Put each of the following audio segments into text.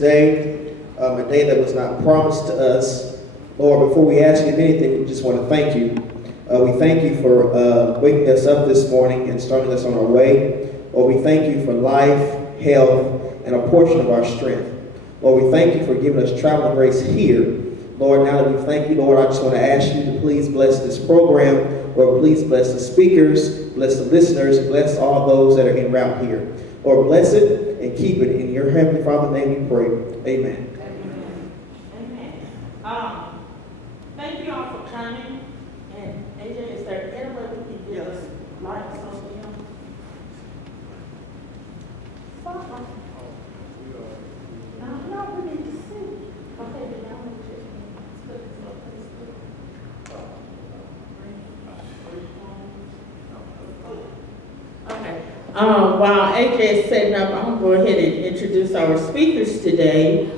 day, a day that was not promised to us. Lord, before we ask you anything, we just want to thank you. We thank you for waking us up this morning and starting us on our way. Lord, we thank you for life, health, and a portion of our strength. Lord, we thank you for giving us traveling grace here. Lord, now that we thank you, Lord, I just want to ask you to please bless this program. Lord, please bless the speakers, bless the listeners, and bless all those that are en route here. Lord, bless it and keep it. In your Heavenly Father's name we pray. Amen. Amen. Thank you all for coming. And AJ, is there any way we can get us lights on them? No, we need to see. Okay, then I'm going to just put this on Facebook. Okay. While AJ is setting up, I'm going to go ahead and introduce our speakers today.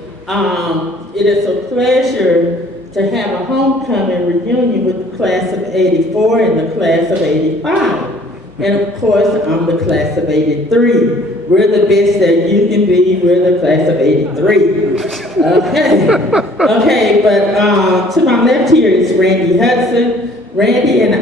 It is a pleasure to have a homecoming reunion with the class of 84 and the class of 85. And of course, I'm the class of 83. We're the best that you can be. We're the class of 83. Okay, but to my left here is Randy Hudson. Randy and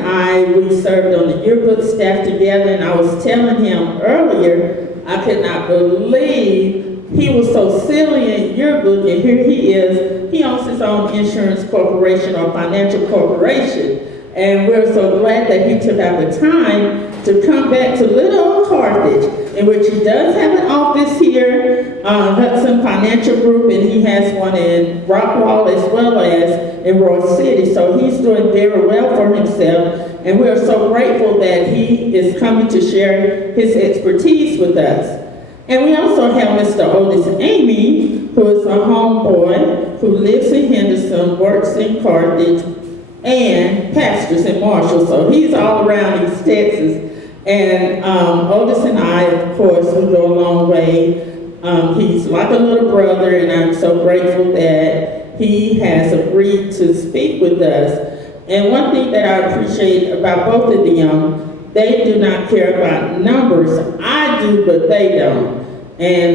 we served on the yearbook staff together, and I was telling him earlier, I could not believe he was so silly in yearbook, and here he is. He owns his own insurance corporation or financial corporation, and we're so glad that he took out the time to come back to little old Carthage, in which he does have an office here, Hudson Financial Group, and he has one in Rockwall as well as in Roy City. So he's doing very well for himself, and we're so grateful that he is coming to share his expertise with us. And we also have Mr. Otis Amy, who is a homeboy who lives in Henderson, works in Carthage, and pastors in Marshall. So he's all around East Texas. And Otis and I, of course, we go a long way. He's like a little brother, and I'm so grateful that he has agreed to speak with us. And one thing that I appreciate about both of them, they do not care about numbers. I do, but they don't.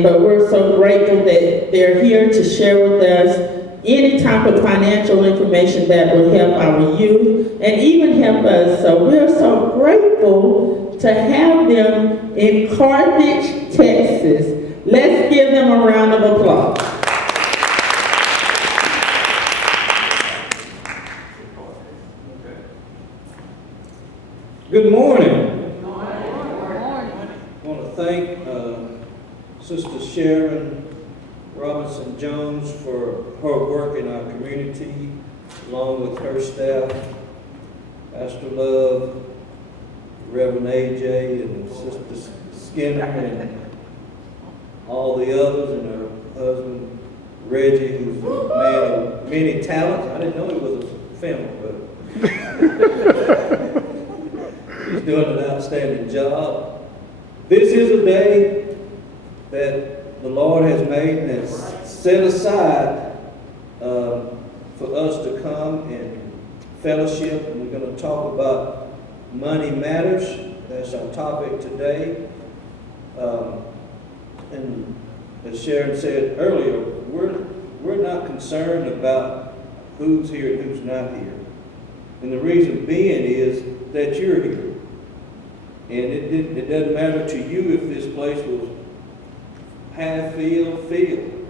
But we're so grateful that they're here to share with us any type of financial information that will help our youth and even help us. So we're so grateful to have them in Carthage, Texas. Let's give them a round of applause. Good morning. I want to thank Sister Sharon Robinson Jones for her work in our community, along with her staff, Pastor Love, Reverend AJ, and Sister Skinner, and all the others, and her husband Reggie, who's a man of many talents. I didn't know he was a film, but he's doing an outstanding job. This is a day that the Lord has made and has set aside for us to come and fellowship, and we're going to talk about money matters. That's our topic today. And as Sharon said earlier, we're not concerned about who's here and who's not here. And the reason being is that you're here. And it doesn't matter to you if this place was half filled.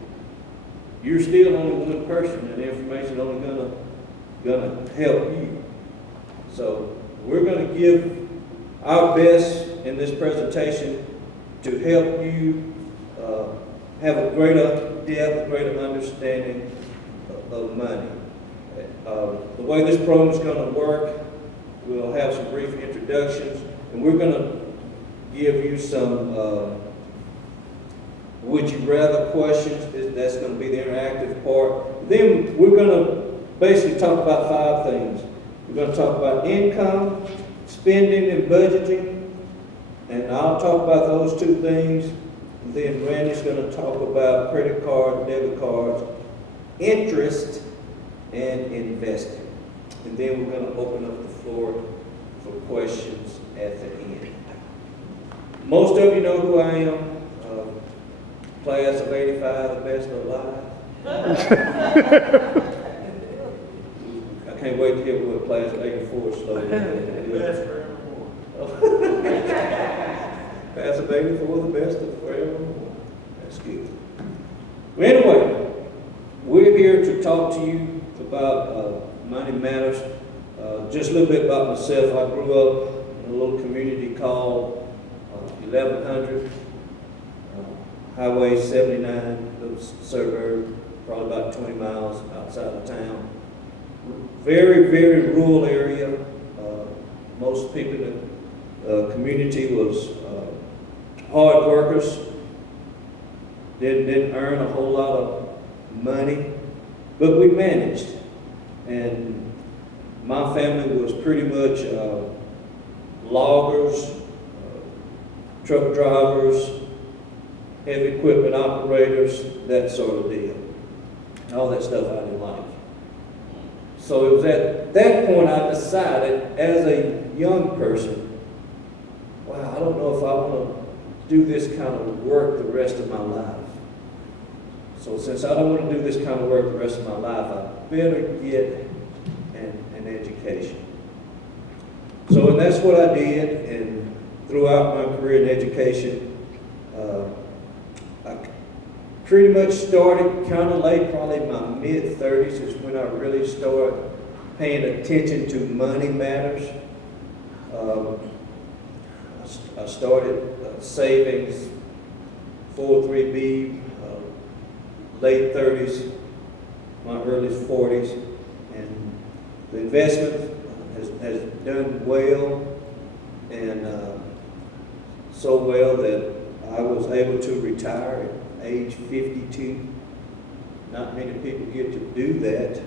You're still only one person, and the information is only gonna help you. So we're gonna give our best in this presentation to help you have a greater depth, a greater understanding of money. The way this program is going to work, we'll have some brief introductions, and we're going to give you some would you rather questions. That's going to be the interactive part. Then we're going to basically talk about 5 things. We're going to talk about income, spending, and budgeting, and I'll talk about those 2 things. And then Randy's going to talk about credit cards, debit cards, interest, and investing. And then we're going to open up the floor for questions at the end. Most of you know who I am. class of 85, the best alive. I can't wait to hear what class of 84 slogan. Best forevermore. Class of 84, the best of forevermore. That's good. Well, anyway, we're here to talk to you about money matters. Just a little bit about myself. I grew up in a little community called 1100 Highway 79, little suburb, probably about 20 miles outside of town. Very, very rural area. Most people in the community was hard workers. Didn't earn a whole lot of money, but we managed. And my family was pretty much loggers, truck drivers, heavy equipment operators, that sort of deal. All that stuff I didn't like. So it was at that point I decided, as a young person, wow, I don't know if I want to do this kind of work the rest of my life. So since I don't want to do this kind of work the rest of my life, I better get an education. So and that's what I did, and throughout my career in education, I pretty much started kind of late, probably in my mid-30s is when I really started paying attention to money matters. I started savings, 403B, late 30s, my early 40s, and the investment has done well, and so well that I was able to retire at age 52. Not many people get to do that,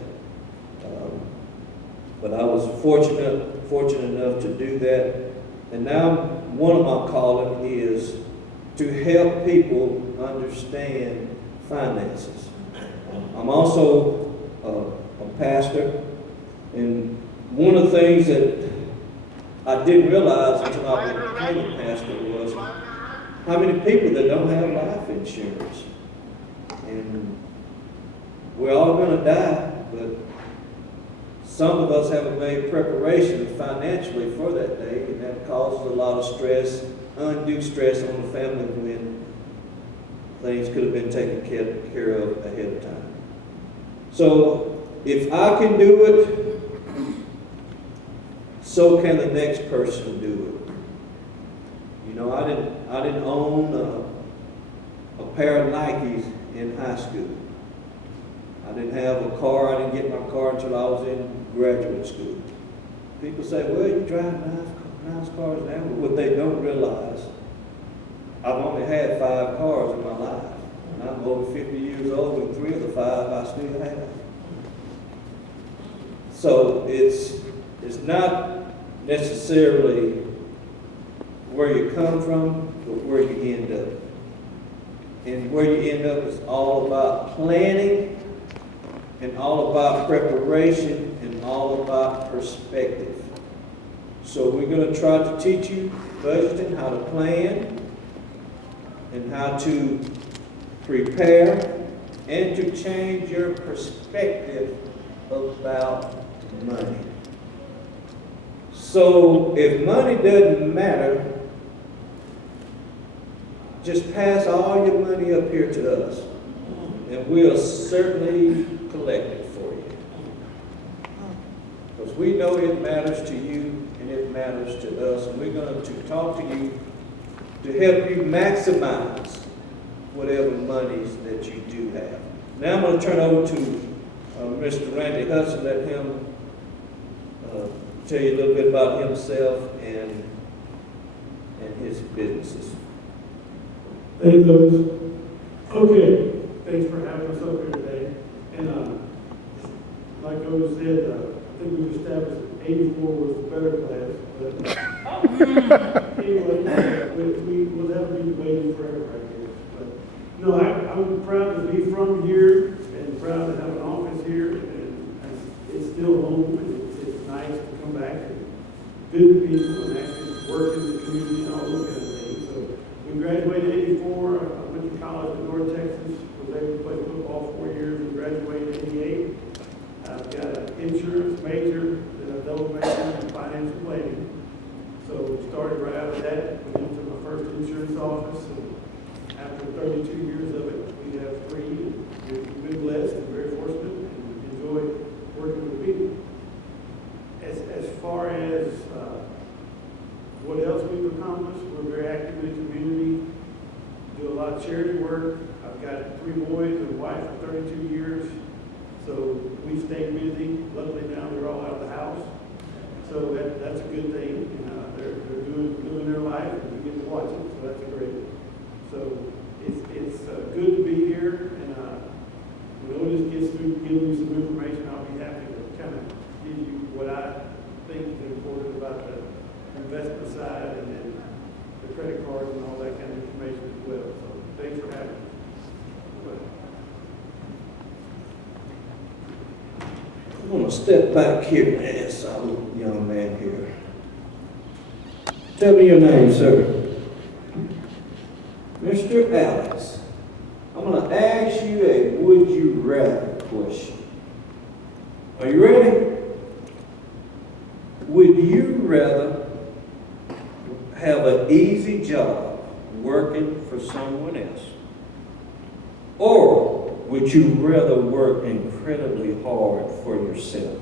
but I was fortunate enough to do that. And now one of my calling is to help people understand finances. I'm also a pastor, and one of the things that I didn't realize until I became a pastor was how many people that don't have life insurance. And we're all going to die, but some of us haven't made preparation financially for that day, and that causes a lot of stress, undue stress on the family when things could have been taken care of ahead of time. So if I can do it, so can the next person do it. You know, I didn't own a pair of Nikes in high school. I didn't have a car. I didn't get my car until I was in graduate school. People say, well, you drive nice cars now. But what they don't realize, I've only had 5 cars in my life. And I'm over 50 years old, and 3 of the 5 I still have. So it's not necessarily where you come from, but where you end up. And where you end up is all about planning, and all about preparation, and all about perspective. So we're going to try to teach you budgeting, how to plan, and how to prepare, and to change your perspective about money. So if money doesn't matter, just pass all your money up here to us, and we'll certainly collect it for you. Because we know it matters to you, and it matters to us, and we're going to talk to you to help you maximize whatever monies that you do have. Now I'm going to turn over to Mr. Randy Hudson, let him tell you a little bit about himself and his businesses. Thanks, Otis. Okay, thanks for having us up here today. And like Otis said, I think we've established that 84 was the better class. But anyway, we will never be debating forever, I guess. But no, I'm proud to be from here and proud to have an office here. And it's still home, and it's nice to come back and visit people and actually work in the community and all those kind of things. So We graduated in '84, I went to college in North Texas, was able to play football 4 years, and graduated in '88. I've got an insurance major, then a double major in financial planning. So we started right out of that, went into my first insurance office, and after 32 years of it, we have 3, and we've been blessed and very fortunate, and enjoy working with people. As far as what else we've accomplished, we're very active in the community, do a lot of charity work. I've got 3 boys and a wife for 32 years, so we stay busy. Luckily now they're all out of the house, so that's a good thing. And they're doing their life, and we get to watch it, so that's great. So it's good to be here, and when Otis gets through giving you some information, I'll be happy to kind of give you what I think is important about the investment side and then the credit cards and all that kind of information as well. So thanks for having me. I'm gonna step back here and ask our young man here. Tell me your name, sir. Mr. Alex, I'm gonna ask you a would you rather question. Are you ready? Would you rather have an easy job working for someone else? Or would you rather work incredibly hard for yourself?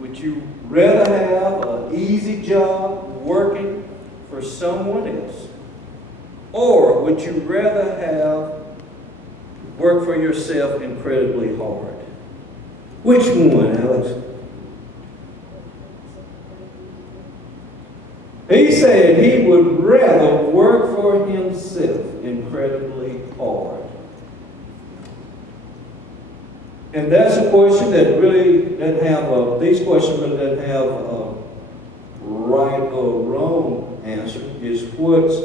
Would you rather have an easy job working for someone else? Or would you rather have work for yourself incredibly hard? Which one, Alex? He said he would rather work for himself incredibly hard. And that's a question that really doesn't have these questions really doesn't have a right or wrong answer. Is what's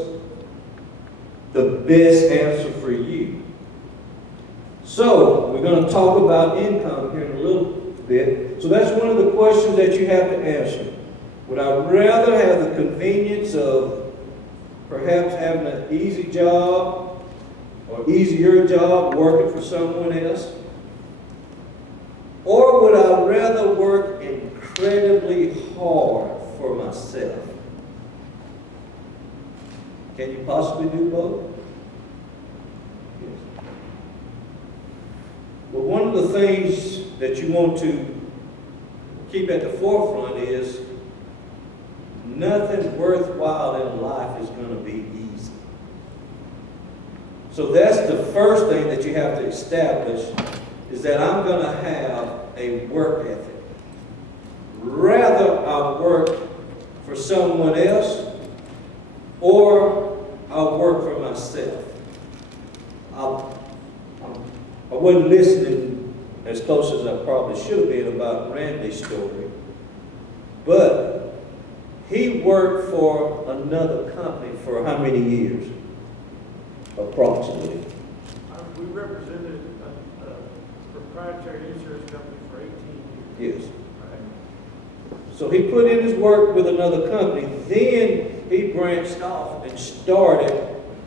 the best answer for you? So we're going to talk about income here in a little bit. So that's one of the questions that you have to answer. Would I rather have the convenience of perhaps having an easy job or easier job working for someone else? Or would I rather work incredibly hard for myself? Can you possibly do both? Yes. But one of the things that you want to keep at the forefront is nothing worthwhile in life is going to be easy. So that's the first thing that you have to establish, is that I'm going to have a work ethic. Rather I work for someone else or I'll work for myself. I wasn't listening as close as I probably should have been about Randy's story, but he worked for another company for how many years? Approximately. We represented a proprietary insurance company for 18 years. Yes. Right. So he put in his work with another company. Then he branched off and started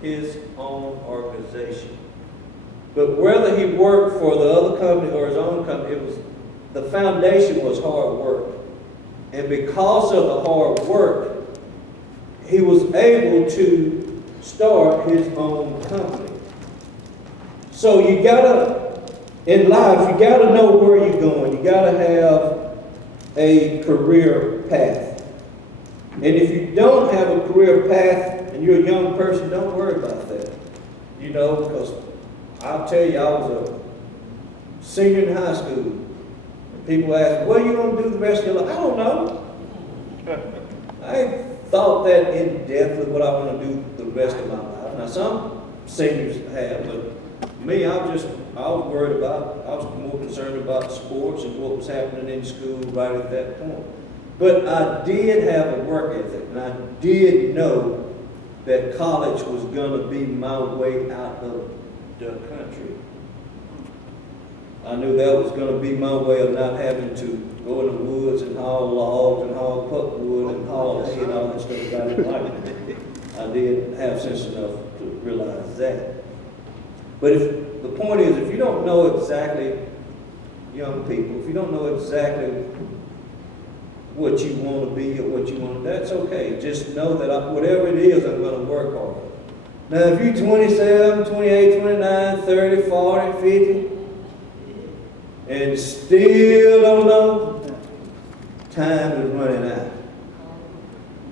his own organization. But whether he worked for the other company or his own company, the foundation was hard work. And because of the hard work, he was able to start his own company. So you gotta, in life, you gotta know where you're going. You gotta have a career path. And if you don't have a career path and you're a young person, don't worry about that. You know, because I'll tell you, I was a senior in high school. And people ask, what are you going to do the rest of your life? I don't know. I ain't thought that in depth of what I want to do the rest of my life. Now, some seniors have, but me, I was worried about, I was more concerned about sports and what was happening in school right at that point. But I did have a work ethic, and I did know that college was going to be my way out of the country. I knew that was going to be my way of not having to go in the woods and haul logs and haul pulpwood and haul Hall A and all that stuff, but I didn't like it. I did have sense enough to realize that. But if, the point is, if you don't know exactly, young people, if you don't know exactly what you want to be or what you want, that's okay. Just know that whatever it is, I'm going to work hard. Now, if you're 27, 28, 29, 30, 40, 50, and still don't know, time is running out.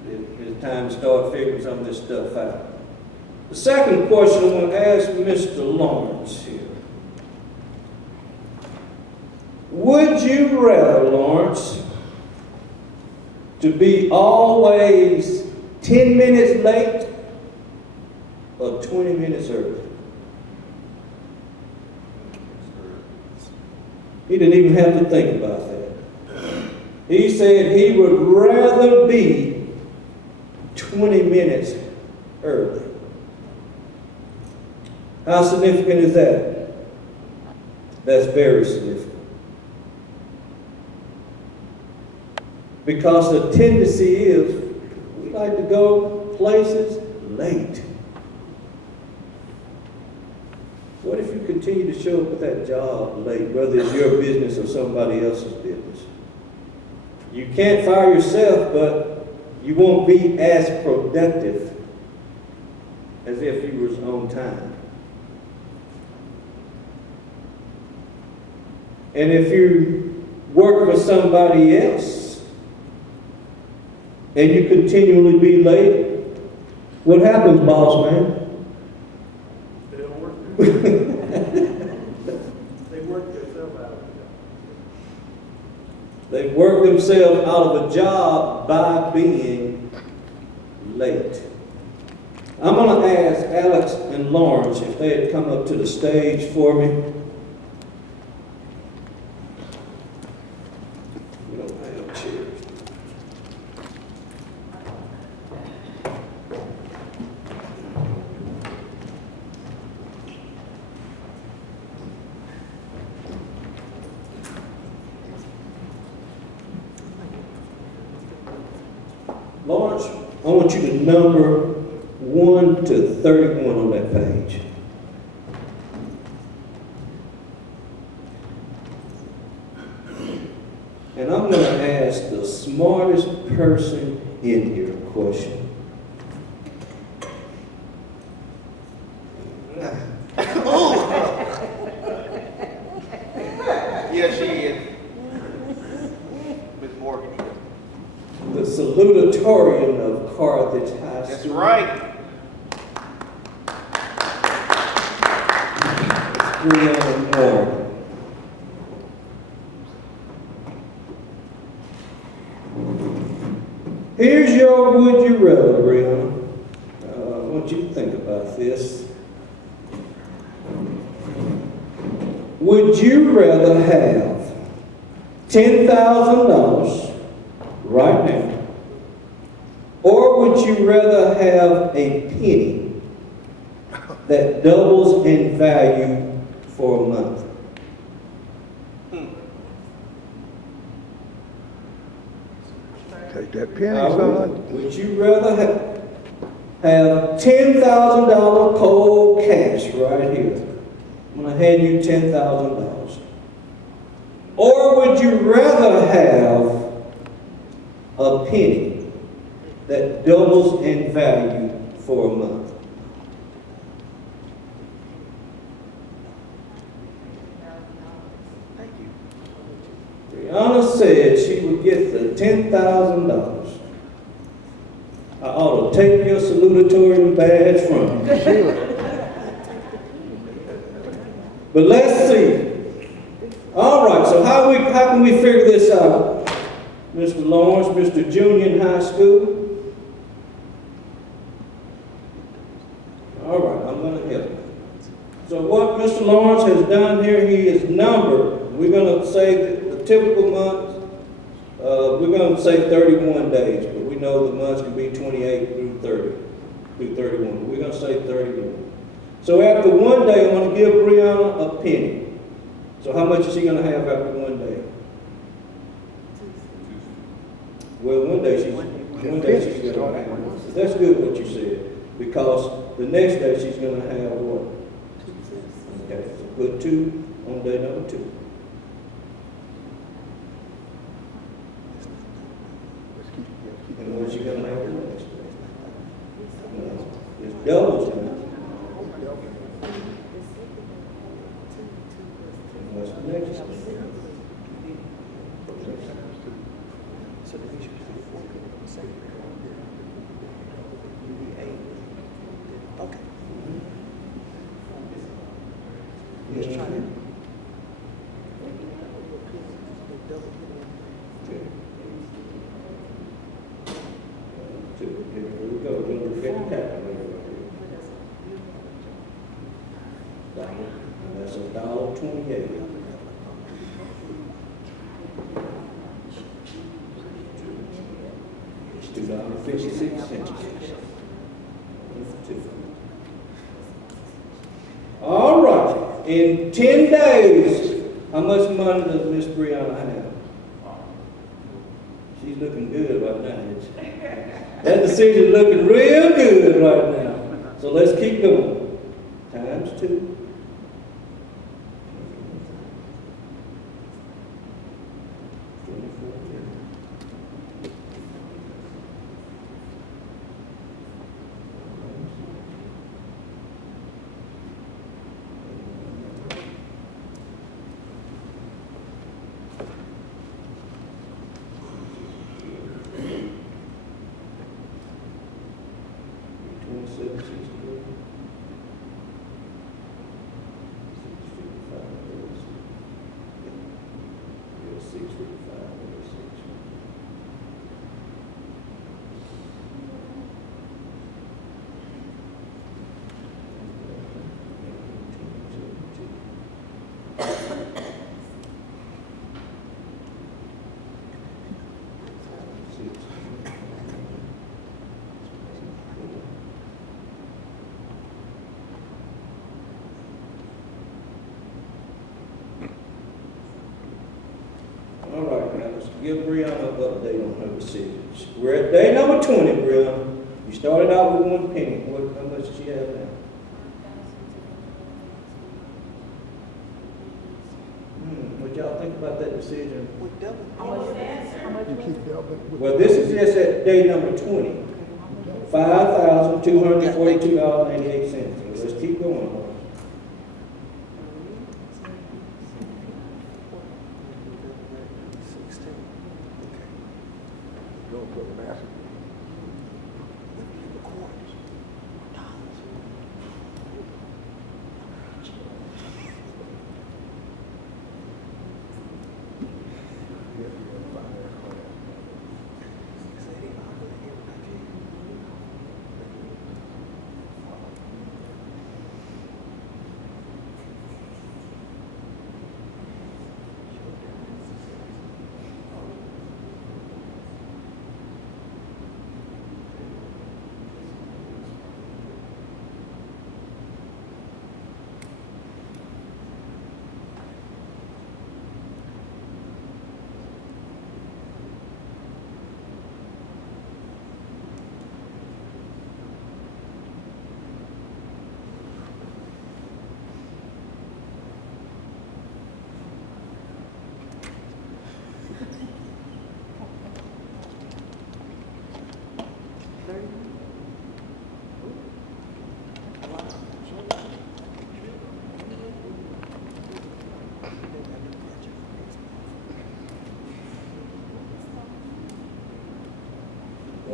It's time to start figuring some of this stuff out. The second question I want to ask Mr. Lawrence here. Would you rather, Lawrence, to be always 10 minutes late or 20 minutes early? He didn't even have to think about that. He said he would rather be 20 minutes early. How significant is that? That's very significant. Because the tendency is we like to go places late. What if you continue to show up at that job late, whether it's your business or somebody else's business? You can't fire yourself, but you won't be as productive as if you was on time. And if you work for somebody else and you continually be late, what happens, boss man? They don't work there. They work themselves out of it. They work themselves out of a job by being late. I'm going to ask Alex and Lawrence if they had come up to the stage for me. We don't have chairs. Lawrence, I want you to number 1 to 31 on that page. And I'm going to ask the smartest person in here a question. Yes, she is. Ms. Morgan. The salutatorian of Carthage High School. That's right. Brianna Moore. Here's your would you rather, Brianna. I want you to think about this. Would you rather have $10,000 right now, or would you rather have a penny that doubles in value for a month? Take that penny, son. Would you rather have $10,000 cold cash right here? I'm going to hand you $10,000. Or would you rather have a penny that doubles in value for a month? Thank you. Brianna said she would get the $10,000. I ought to take your salutatorian badge from you. But let's see. All right, so how can we figure this out? Mr. Lawrence, Mr. Junior in high school. All right, I'm going to help you. So what Mr. Lawrence has done here, he is numbered. We're going to say that the typical month, we're going to say 31 days, but we know the months can be 28 through 30, through 31. We're going to say 31. So after one day, I'm going to give Brianna a penny. So how much is she going to have after one day? Well, one day she's one day she's gonna have, that's good what you said, because the next day she's gonna have what? Okay, so put 2 on day number 2. And what's she gonna have the next day? It's doubles now. And what's the next day? So the issue is 4 people in the same area. You need 8. Okay. Just trying to. Here we go. Don't forget the calculator right here. And that's $1.28. It's $2.56. All right. In 10 days, how much money does Miss Brianna have? She's looking good right now, isn't she? That decision's looking real good right now. So let's keep going. Times 2. All right, now let's give Brianna an update on her decisions. We're at day number 20, Brianna. You started out with 1 penny. How much does she have now? What y'all think about that decision? Well, this is just at day number 20. $5,242.88. Let's keep going.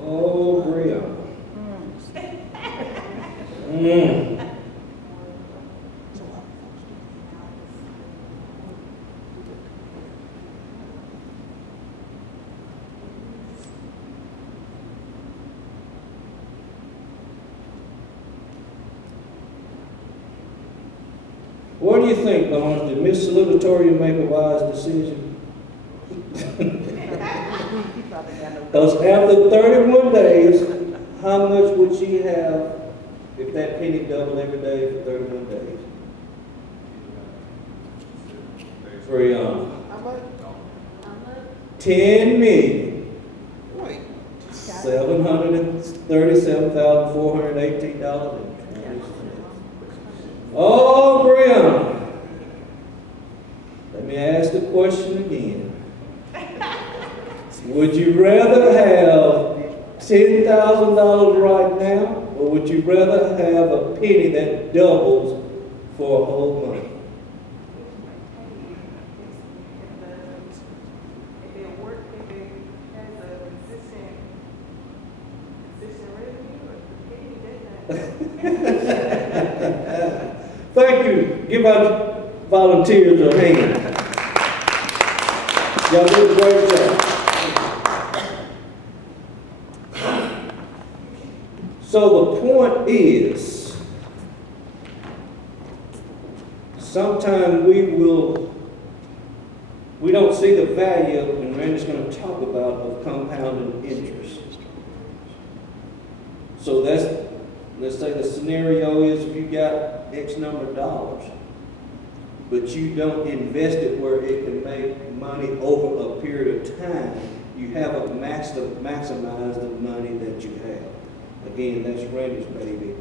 Oh, Brianna. What do you think, Barnes? Did Miss Salutatorian make a wise decision? Because after 31 days, how much would she have if that penny doubled every day for 31 days? Brianna. How much? 10 million. Wait. $737,418.20. Oh, Brianna, let me ask the question again. Would you rather have $10,000 right now, or would you rather have a penny that doubles for a whole month? If it work, if it has a consistent revenue, or the penny, Thank you. Give our volunteers a hand. Y'all did a great job. So the point is, sometimes we don't see the value of, and Randy's going to talk about, of compounding interest. So let's say the scenario is if you got X number of dollars, but you don't invest it where it can make money over a period of time, you haven't maximized the money that you have. Again, that's Randy's baby.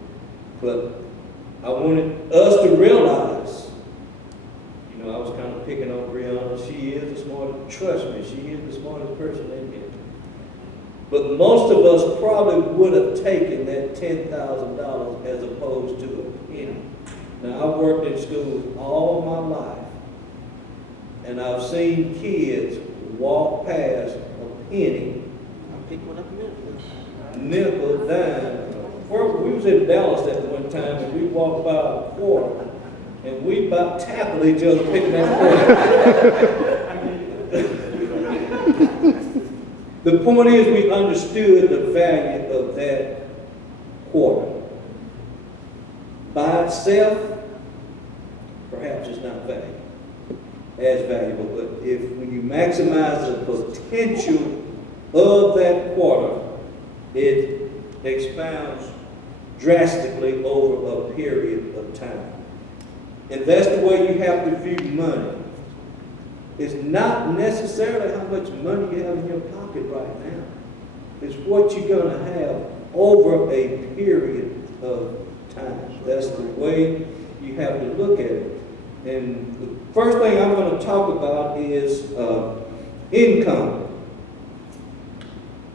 But I wanted us to realize, I was kind of picking on Brianna. She is the smartest, trust me, she is the smartest person in here. But most of us probably would have taken that $10,000 as opposed to a penny. Now, I've worked in schools all my life, and I've seen kids walk past a penny, nickel, dime. We was in Dallas at one time, and we walked by a quarter, and we about tackled each other picking that quarter. The point is, we understood the value of that quarter. By itself, perhaps it's not as valuable, but when you maximize the potential of that quarter, it expounds drastically over a period of time. And that's the way you have to view money. It's not necessarily how much money you have in your pocket right now. It's what you're going to have over a period of time. That's the way you have to look at it. And the first thing I'm going to talk about is income.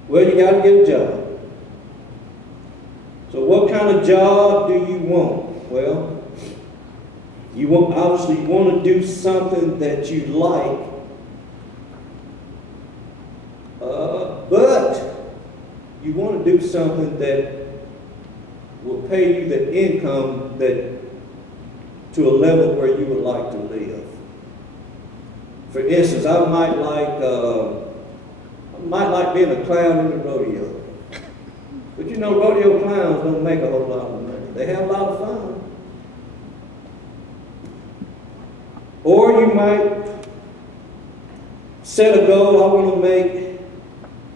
Well, you got to get a job. So what kind of job do you want? Well, obviously you want to do something that you like, but you want to do something that will pay you the income to a level where you would like to live. For instance, I might like being a clown in the rodeo. But rodeo clowns don't make a whole lot of money. They have a lot of fun. Or you might set a goal, I want to make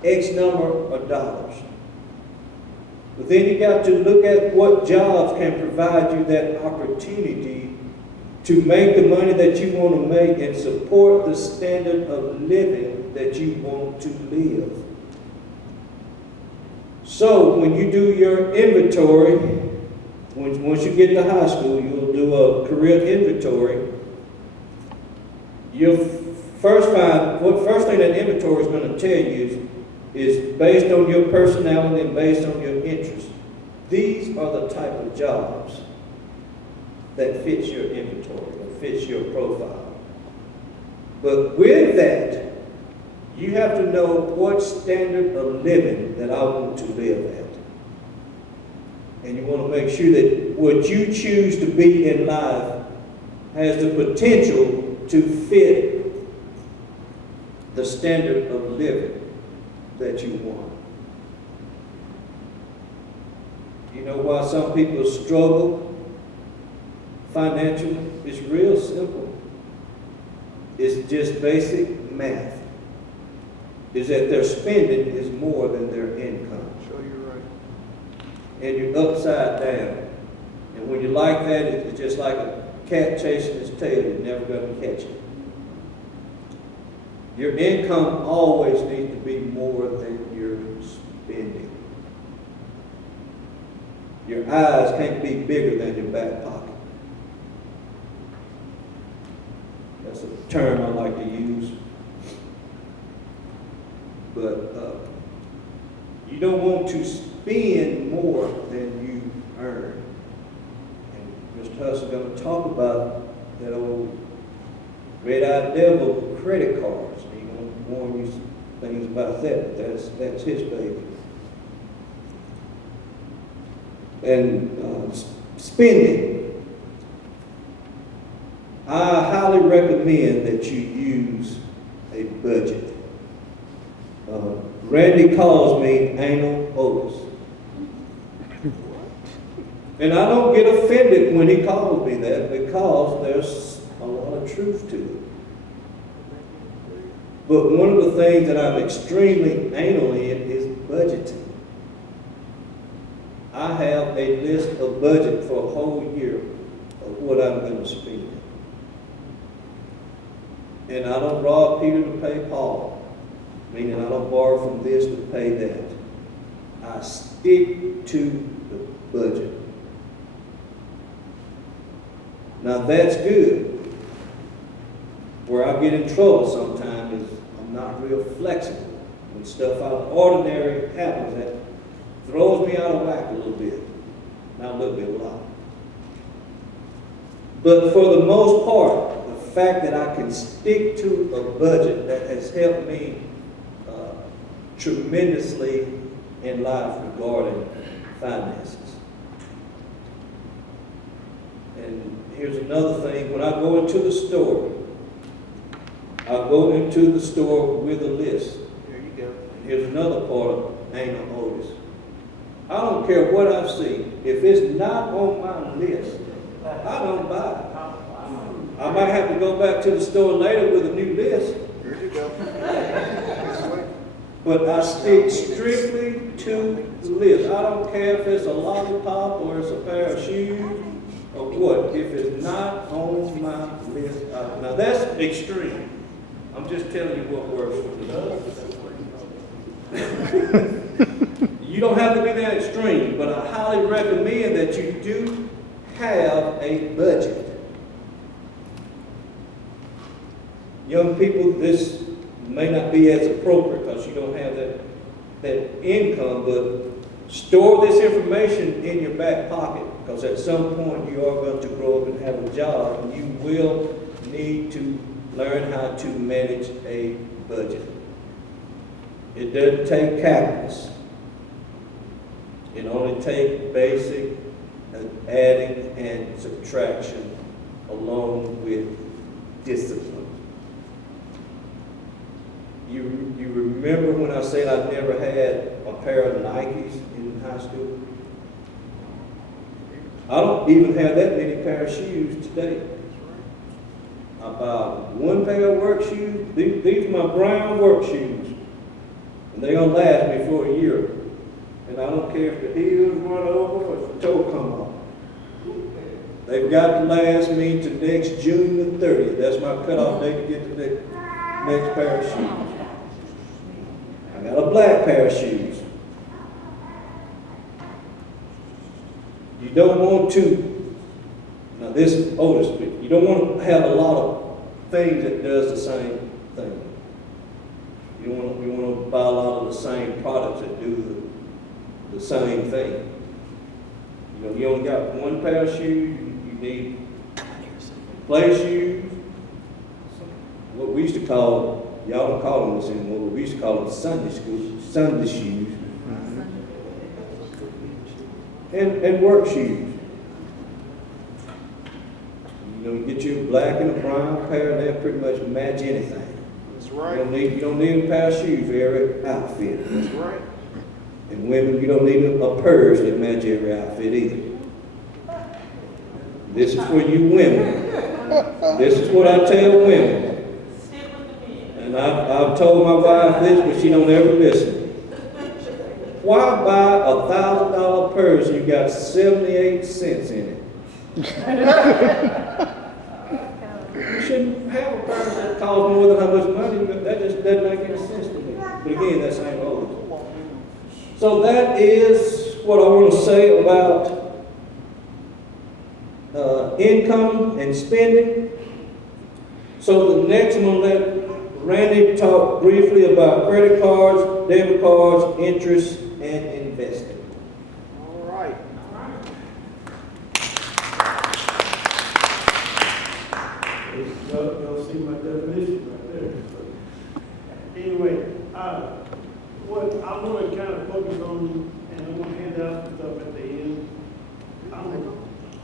X number of dollars. But then you got to look at what jobs can provide you that opportunity to make the money that you want to make and support the standard of living that you want to live. So when you do your inventory, once you get to high school, you'll do a career inventory. You'll first thing that inventory is going to tell you is based on your personality and based on your interests. These are the type of jobs that fits your inventory, that fits your profile. But with that, you have to know what standard of living that I want to live at. And you want to make sure that what you choose to be in life has the potential to fit the standard of living that you want. You know why some people struggle financially? It's real simple. It's just basic math. Is that their spending is more than their income. Sure, you're right. And you're upside down. And when you're like that, it's just like a cat chasing its tail. You're never going to catch it. Your income always needs to be more than your spending. Your eyes can't be bigger than your back pocket. That's a term I like to use. But you don't want to spend more than you earn. And Mr. Hudson's going to talk about that old red-eyed devil credit cards. He's going to warn you some things about that, but that's his baby. And spending. I highly recommend that you use a budget. Randy calls me Anal Otis. And I don't get offended when he calls me that because there's a lot of truth to it. But one of the things that I'm extremely anal in is budgeting. I have a list of budget for a whole year of what I'm going to spend. And I don't rob Peter to pay Paul. Meaning I don't borrow from this to pay that. I stick to the budget. Now that's good. Where I get in trouble sometimes is I'm not real flexible. When stuff out of the ordinary happens, that throws me out of whack a little bit. Not a little bit, a lot. But for the most part, the fact that I can stick to a budget that has helped me tremendously in life regarding finances. And here's another thing. When I go into the store, I go into the store with a list. There you go. And here's another part of Anal Otis. I don't care what I've seen. If it's not on my list, I don't buy it. I might have to go back to the store later with a new list. Here you go. But I stick strictly to the list. I don't care if it's a lollipop or it's a pair of shoes or what. If it's not on my list, now that's extreme. I'm just telling you what works for me. You don't have to be that extreme, but I highly recommend that you do have a budget. Young people, this may not be as appropriate because you don't have that income, but store this information in your back pocket because at some point you are going to grow up and have a job and you will need to learn how to manage a budget. It doesn't take calculus. It only takes basic adding and subtraction along with discipline. You remember when I said I never had a pair of Nikes in high school? I don't even have that many pair of shoes today. I buy one pair of work shoes. These are my brown work shoes. And they're going to last me for a year. And I don't care if the heels run over or if the toe come off. They've got to last me to next June the 30th. That's my cutoff date to get the next pair of shoes. I got a black pair of shoes. You don't want to, now this is Otis, you don't want to have a lot of things that does the same thing. You want to buy a lot of the same products that do the same thing. You know, you only got one pair of shoes, you need play shoes. What we used to call, y'all don't call them this anymore, but we used to call them Sunday shoes. And work shoes. You know, you get you a black and a brown pair, and they'll pretty much match anything. That's right. You don't need a pair of shoes for every outfit. That's right. And women, you don't need a purse that match every outfit either. This is for you women. This is what I tell women. And I've told my wife this, but she don't ever listen. Why buy a $1,000 purse and you got 78 cents in it? You shouldn't have a purse that costs more than how much money. That just doesn't make any sense to me. But again, that's ain't always. So that is what I want to say about income and spending. So the next I'm going to let Randy talk briefly about credit cards, debit cards, interest, and investing. All right. Y'all see my definition right there. So, anyway, what I want to kind of focus on, and I'm going to hand out some stuff at the end. I'm a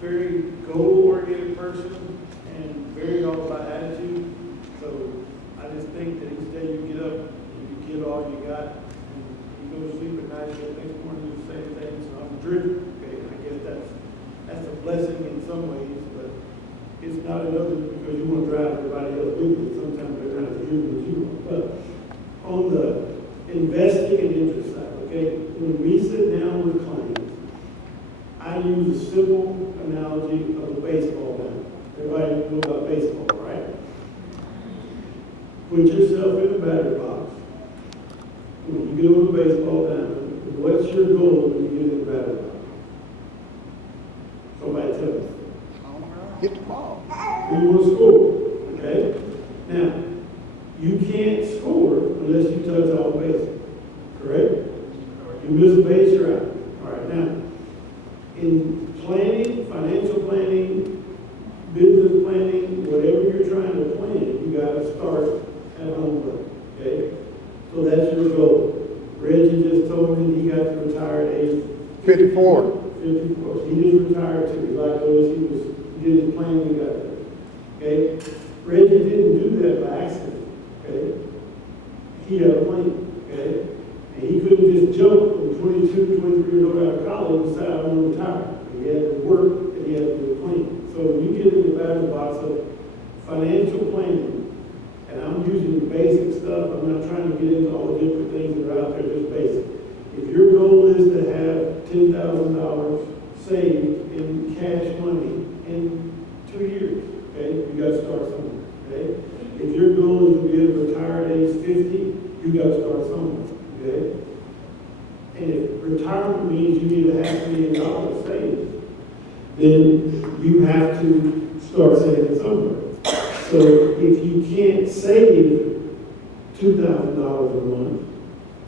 very goal-oriented person and very all about attitude. So I just think that each day you get up and you get all you got, and you go to sleep at night, you the next morning do the same thing. So I'm driven. Okay, I guess that's a blessing in some ways, but it's not another because you want to drive everybody else with you. Sometimes they're not as driven as you are. But on the investing and interest side, okay, when we sit down with clients, I use a simple analogy of a baseball diamond. Everybody knows about baseball, right? Put yourself in a batter's box. When you get on the baseball diamond, what's your goal when you get in the batter's box? Somebody tell me. Hit the ball. You want to score, okay? Now, you can't score unless you touch all the bases, correct? You miss a base, you're out. All right, now, in planning, financial planning, business planning, whatever you're trying to plan, you got to start at home plate, okay? So that's your goal. Reggie just told me he got to retire at age 54. 54. He just retired too. Like Otis, he did his plan, he got there. Okay? Reggie didn't do that by accident. Okay? He had a plan. Okay? And he couldn't just jump from 22, 23 years old out of college and decide I want to retire. He had to work and he had to do a plan. So when you get in the battle box of financial planning, and I'm using the basic stuff, I'm not trying to get into all the different things that are out there, just basic. If your goal is to have $10,000 saved in cash money in 2 years, okay, you got to start somewhere, okay? If your goal is to be able to retire at age 50, you got to start somewhere, okay? And if retirement means you need $500,000 saved, then you have to start saving somewhere. So if you can't save $2,000 a month,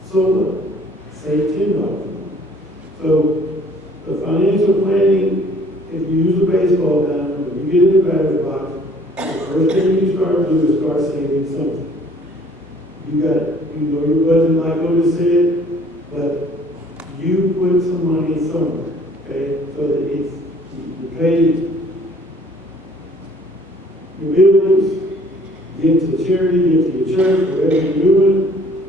so what? Save $10 a month. So the financial planning, if you use a baseball diamond, when you get in the batter's box, the first thing you start doing is start saving something. You know your budget like Otis said, but you put some money somewhere, okay? So that it's, you pay your bills, give to the charity, give to your church, whatever you're doing,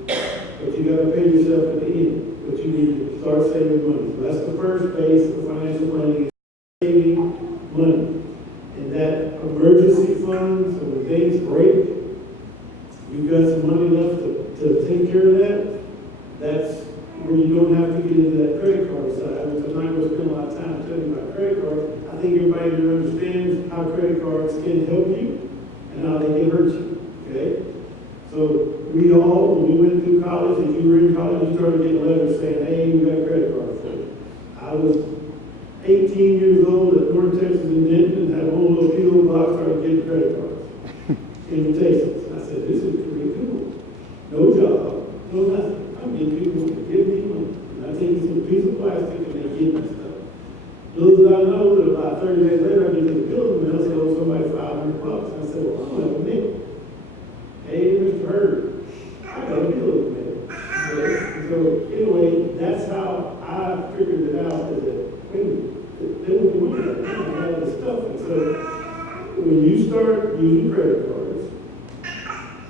but you got to pay yourself at the end. But you need to start saving money. So that's the first base of financial planning, is saving money. And that emergency fund, so when things break, you've got some money left to take care of that. That's where you don't have to get into that credit card side. I'm not going to spend a lot of time telling you about credit cards. I think everybody here understands how credit cards can help you and how they can hurt you, okay? So we all, when we went through college, if you were in college, you started getting letters saying, hey, we got a credit card for you. I was 18 years old at North Texas in Denton, had a whole little P.O. box, started getting credit cards, invitations. I said, this is pretty cool. No job, no nothing. I'm getting people to give me money. And I take this little piece of plastic and they give me stuff. Little did I know that about 30 days later, I get to the building and I said, oh, somebody $500. And I said, well, I don't have a nickel. Hey, Mr. Hurd, I got a bill to pay. Okay? So anyway, that's how I figured it out. Is that wait a minute, they don't do that. I have this stuff. And so when you start using credit cards,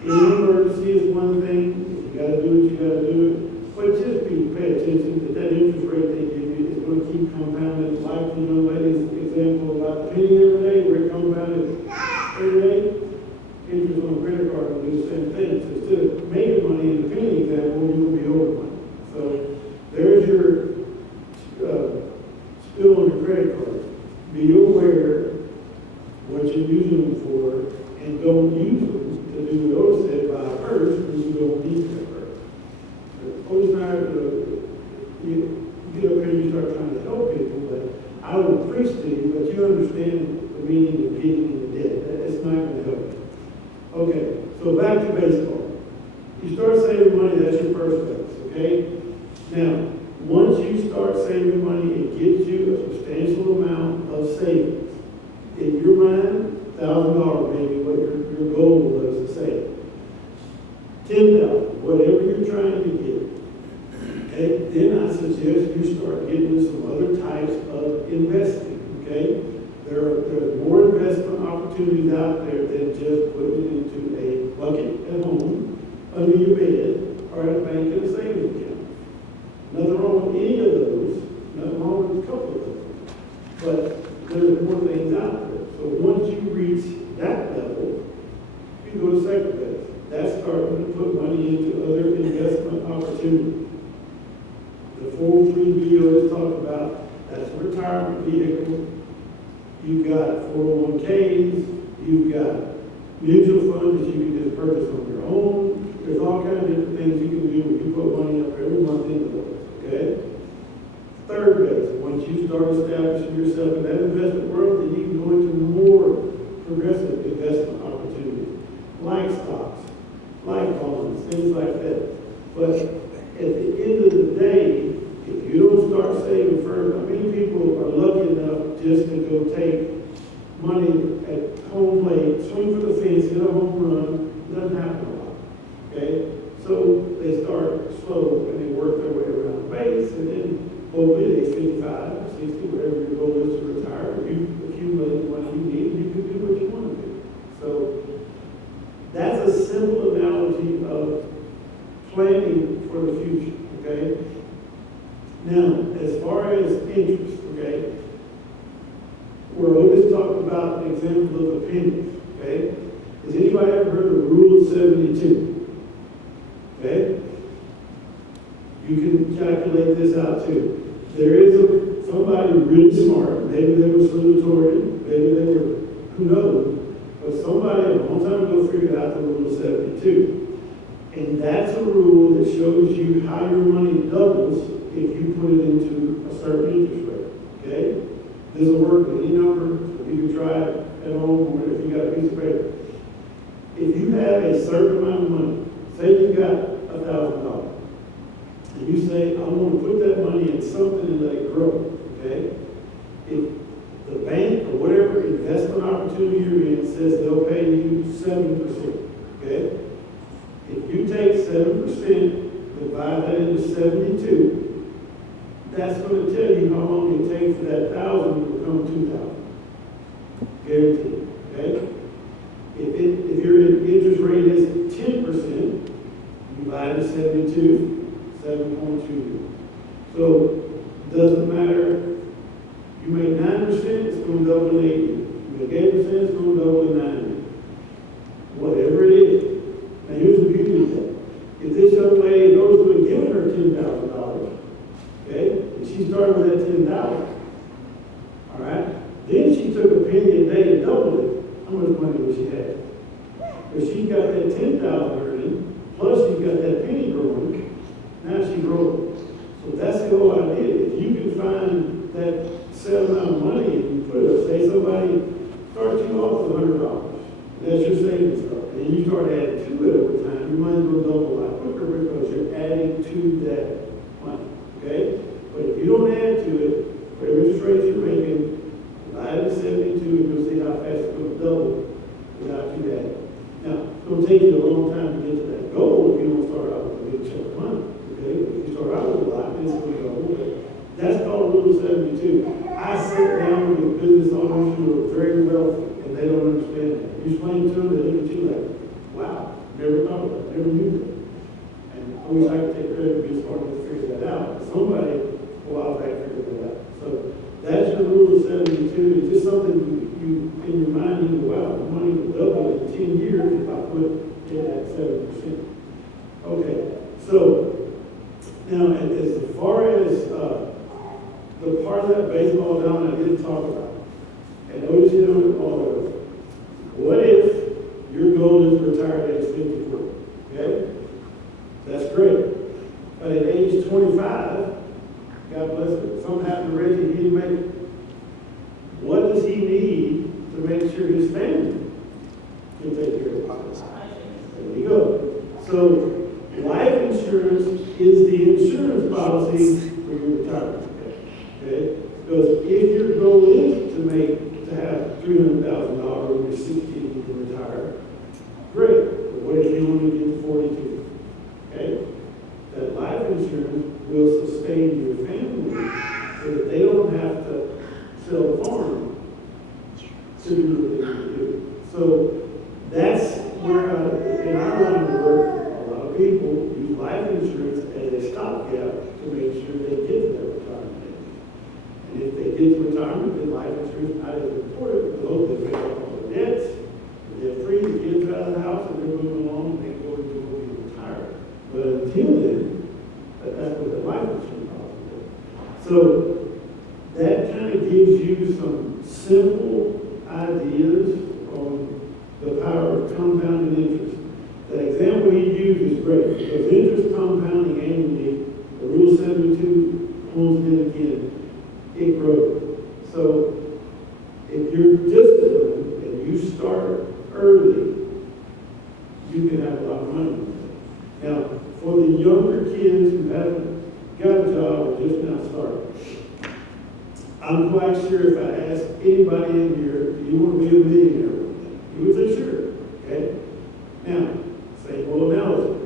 any emergency is one thing. If you got to do it, you got to do it. But just pay attention that interest rate they give you is going to keep compounding. Like the young lady's example about the penny every day, where it compounded every day. Interest on a credit card will do the same thing. So instead of making money in the penny example, you will be over money. So there's your spill on your credit card. Be aware what you're using them for, and don't use them to do what Otis said, buy first when you don't need that first. Otis and I, you get up here and you start trying to help people, but I don't preach to you, but you understand the meaning of getting in the debt. It's not gonna help you. Okay, so back to baseball. You start saving money, that's your first base, okay? Now, once you start saving money, it gives you a substantial amount of savings. In your mind, $1,000 maybe what your goal was to save. 10,000, whatever you're trying to get. Okay, then I suggest you start getting into some other types of investing, okay? There are more investment opportunities out there than just putting it into a bucket at home, under your bed, or at a bank and a savings account. Nothing wrong with any of those, nothing wrong with a couple of those. But there's more things out there. So once you reach that level, you go to second base. That's starting to put money into other investment opportunities. The 403B always talk about, that's a retirement vehicle. You've got 401ks, you've got mutual funds that you can just purchase on your own. There's all kinds of different things you can do when you put money up every month into those, okay? Third base, once you start establishing yourself in that investment world, then you can go into more progressive investment opportunities, like stocks, like bonds, things like that. But at the end of the day, if you don't start saving first, many people are lucky enough just to go take money at home plate, swing for the fence, hit a home run. It doesn't happen a lot. Okay? So they start slow and they work their way around the base, and then hopefully at age 55, 60, whatever your goal is to retire, you accumulate the money you need, and you can do what you want to do. So that's a simple analogy of planning for the future, okay? Now, as far as interest, okay, where Otis talked about an example of opinions, okay? Has anybody ever heard of the rule of 72? Okay? You can calculate this out too. There is somebody really smart, maybe they were salutatorian, maybe they were, who knows, but somebody a long time ago figured out the rule of 72. And that's a rule that shows you how your money doubles if you put it into a certain interest rate, okay? This will work with any number, so you can try it at home or if you got a piece of paper. If you have a certain amount of money, say you got $1,000, and you say, I want to put that money in something and let it grow, okay? If the bank or whatever investment opportunity you're in says they'll pay you 7%, okay? If you take 7%, divide that into 72, that's going to tell you how long it takes for that 1,000 to become 2,000. Guaranteed, okay? If your interest rate is 10%, divide it 72, 7.2. So it doesn't matter. You make 9%, it's going to double in 80. You make 8%, it's going to double in 90. Whatever it is. Now here's the beauty of that. If this young lady knows we're giving her $10,000, okay, and she started with that $10,000, all right, then she took a penny a day and doubled it. How much money would she have? If she got that 10,000 earning, plus she got that penny growing, now she's growing. So that's the whole idea. If you can find that set amount of money and you put it up, say somebody starts you off with $100. That's your savings start. And you start adding to it over time, your money will double a lot quicker because you're adding to that money. Okay? But if you don't add to it, whatever interest rates you're making, divide it 72, and you'll see how fast it's going to double without you adding. Now, it's going to take you a long time to get to that goal if you don't start out with a big chunk of money. Okay? If you start out with a lot, then it's going to go away. That's called Rule 72. I sit down with business owners who are very wealthy, and they don't understand that. You explain to them, they look at you like, wow, never thought of that, never knew that. And I wish I could take credit for being smart enough to figure that out. But somebody a while back figured that out. So that's your Rule of 72. It's just something you in your mind, you go, wow, the money will double in 10 years if I put it at 7%. Okay, so now as far as the part of that baseball down I didn't talk about, and Otis hit on it all of it. What if your goal is to retire at age 54? Okay? That's great. But at age 25, God bless him. Something happened to Reggie, he didn't make it. What does he need to make sure his family can take care of himself? There you go. So, life insurance is the insurance policy for your retirement. Okay? Because if your goal is to have $300,000 when you're 60 and you can retire, great. But what if you only get to 42? Okay? That life insurance will sustain your family so that they don't have to sell the farm to do what they need to do. So that's where, in our line of work, a lot of people use life insurance as a stopgap to make sure they get to their retirement age. And if they get to retirement, then life insurance is not as important because they pay off all the debts, they're free, the kids are out of the house, and they're moving along, and they go into being retired. But until then, that's what the life insurance policy is. So that kind of gives you some simple ideas on the power of compounding interest. The example he used is great because interest compounding annually, the Rule 72 owns it again, it grows. So if you're disciplined and you start early, you can have a lot of money. Now, for the younger kids who haven't got a job or just now starting, I'm quite sure if I ask anybody in here, do you want to be a millionaire one day? You would say sure, okay? Now, same old analogy.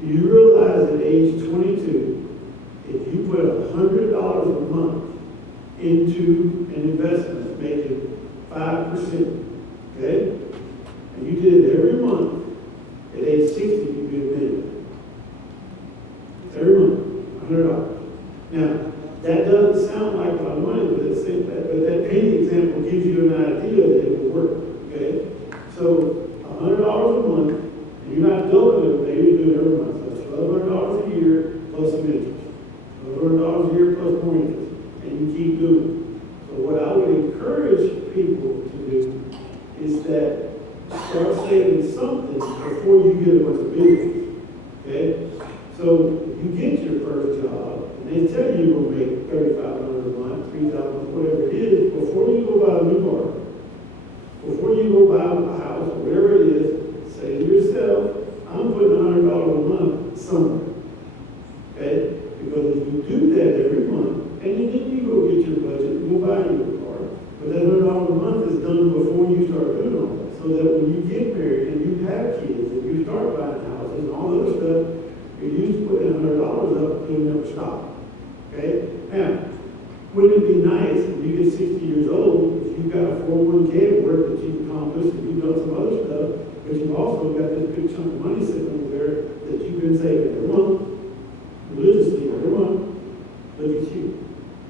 Do you realize at age 22, if you put $100 a month into an investment making 5%, okay? And you did it every month, at age 60, you'd be a millionaire. Every month, $100. Now, that doesn't sound like a lot of money, but that penny example gives you an idea that it will work, okay? So, $100 a month, and you're not doubling it, maybe you're doing it every month. So that's $1,200 a year plus some interest. $1,200 a year plus more interest, and you keep doing it. So what I would encourage people to do is that start saving something before you get a bunch of business, okay? So you get your first job, and they tell you you're going to make $3,500 a month, $3,000, whatever it is, before you go buy a new car, before you go buy a house, or whatever it is, say to yourself, I'm putting $100 a month somewhere, okay? Because if you do that every month, and then you go get your budget, and go buy your car, but that $100 a month is done before you start doing all that, so that when you get married, and you have kids, and you start buying houses, and all that other stuff, you're used to putting $100 up, you'll never stop. Okay? Now, wouldn't it be nice if you get 60 years old, if you've got a 401k at work that you've accomplished and you've done some other stuff, but you've also got this big chunk of money sitting over there that you've been saving every month, religiously every month. Look at you.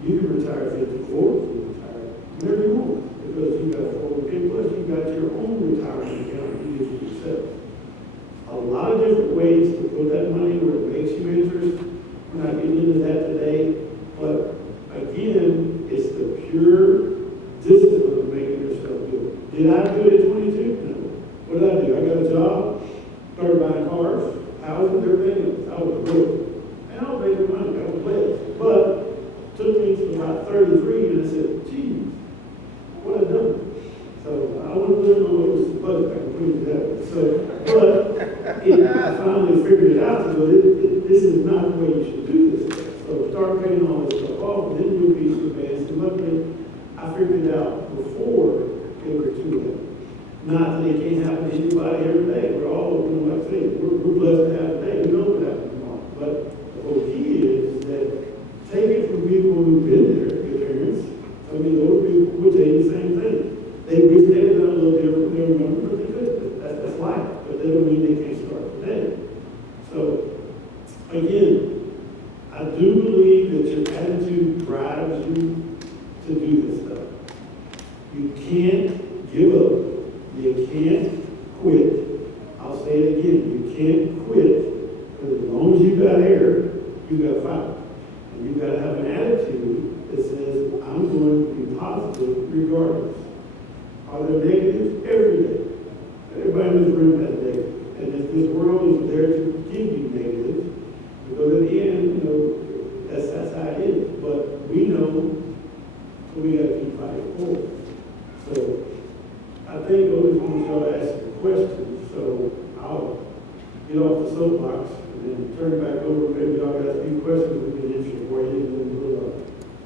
You can retire at 54, you can retire whenever you want, because you've got a 401k plus you've got your own retirement account you use for yourself. A lot of different ways to put that money where it makes you interest. We're not getting into that today, but again, it's the pure discipline of making yourself do it. Did I do it at 22? No. What did I do? I got a job, started buying cars, houses, everything. I was broke. And I was making money. I was blessed. But it took me to about 33 and I said, geez, what have I done? So I wasn't living on what was budget, I can put it that way. So, but I finally figured it out to go, this is not the way you should do this. So start paying all this stuff off, and then you'll be advanced. And luckily, I figured it out before it were too late. Not that it can't happen to anybody every day. We're all, like I say, we're blessed to have a day. We know what happens tomorrow. But the whole key is that take it from people who've been there, your parents. I mean, those people would tell you the same thing. They wish they had done a little different, they remember, but they couldn't. That's life. But that don't mean they can't start today. So, again, I do believe that your attitude drives you to do this stuff. You can't give up. You can't quit. I'll say it again. You can't quit. Because as long as you got air, you got fire. And you got to have an attitude that says, I'm going to be positive regardless. Are there negatives? Every day. Everybody in this room has negatives. And if this world is there to give you negatives, because at the end, that's how it is. But known, so we gotta keep fighting forward. So, I think Otis wants y'all to ask some questions, so I'll get off the soapbox and then turn it back over. Maybe y'all got a few questions we can answer for you, and then we'll,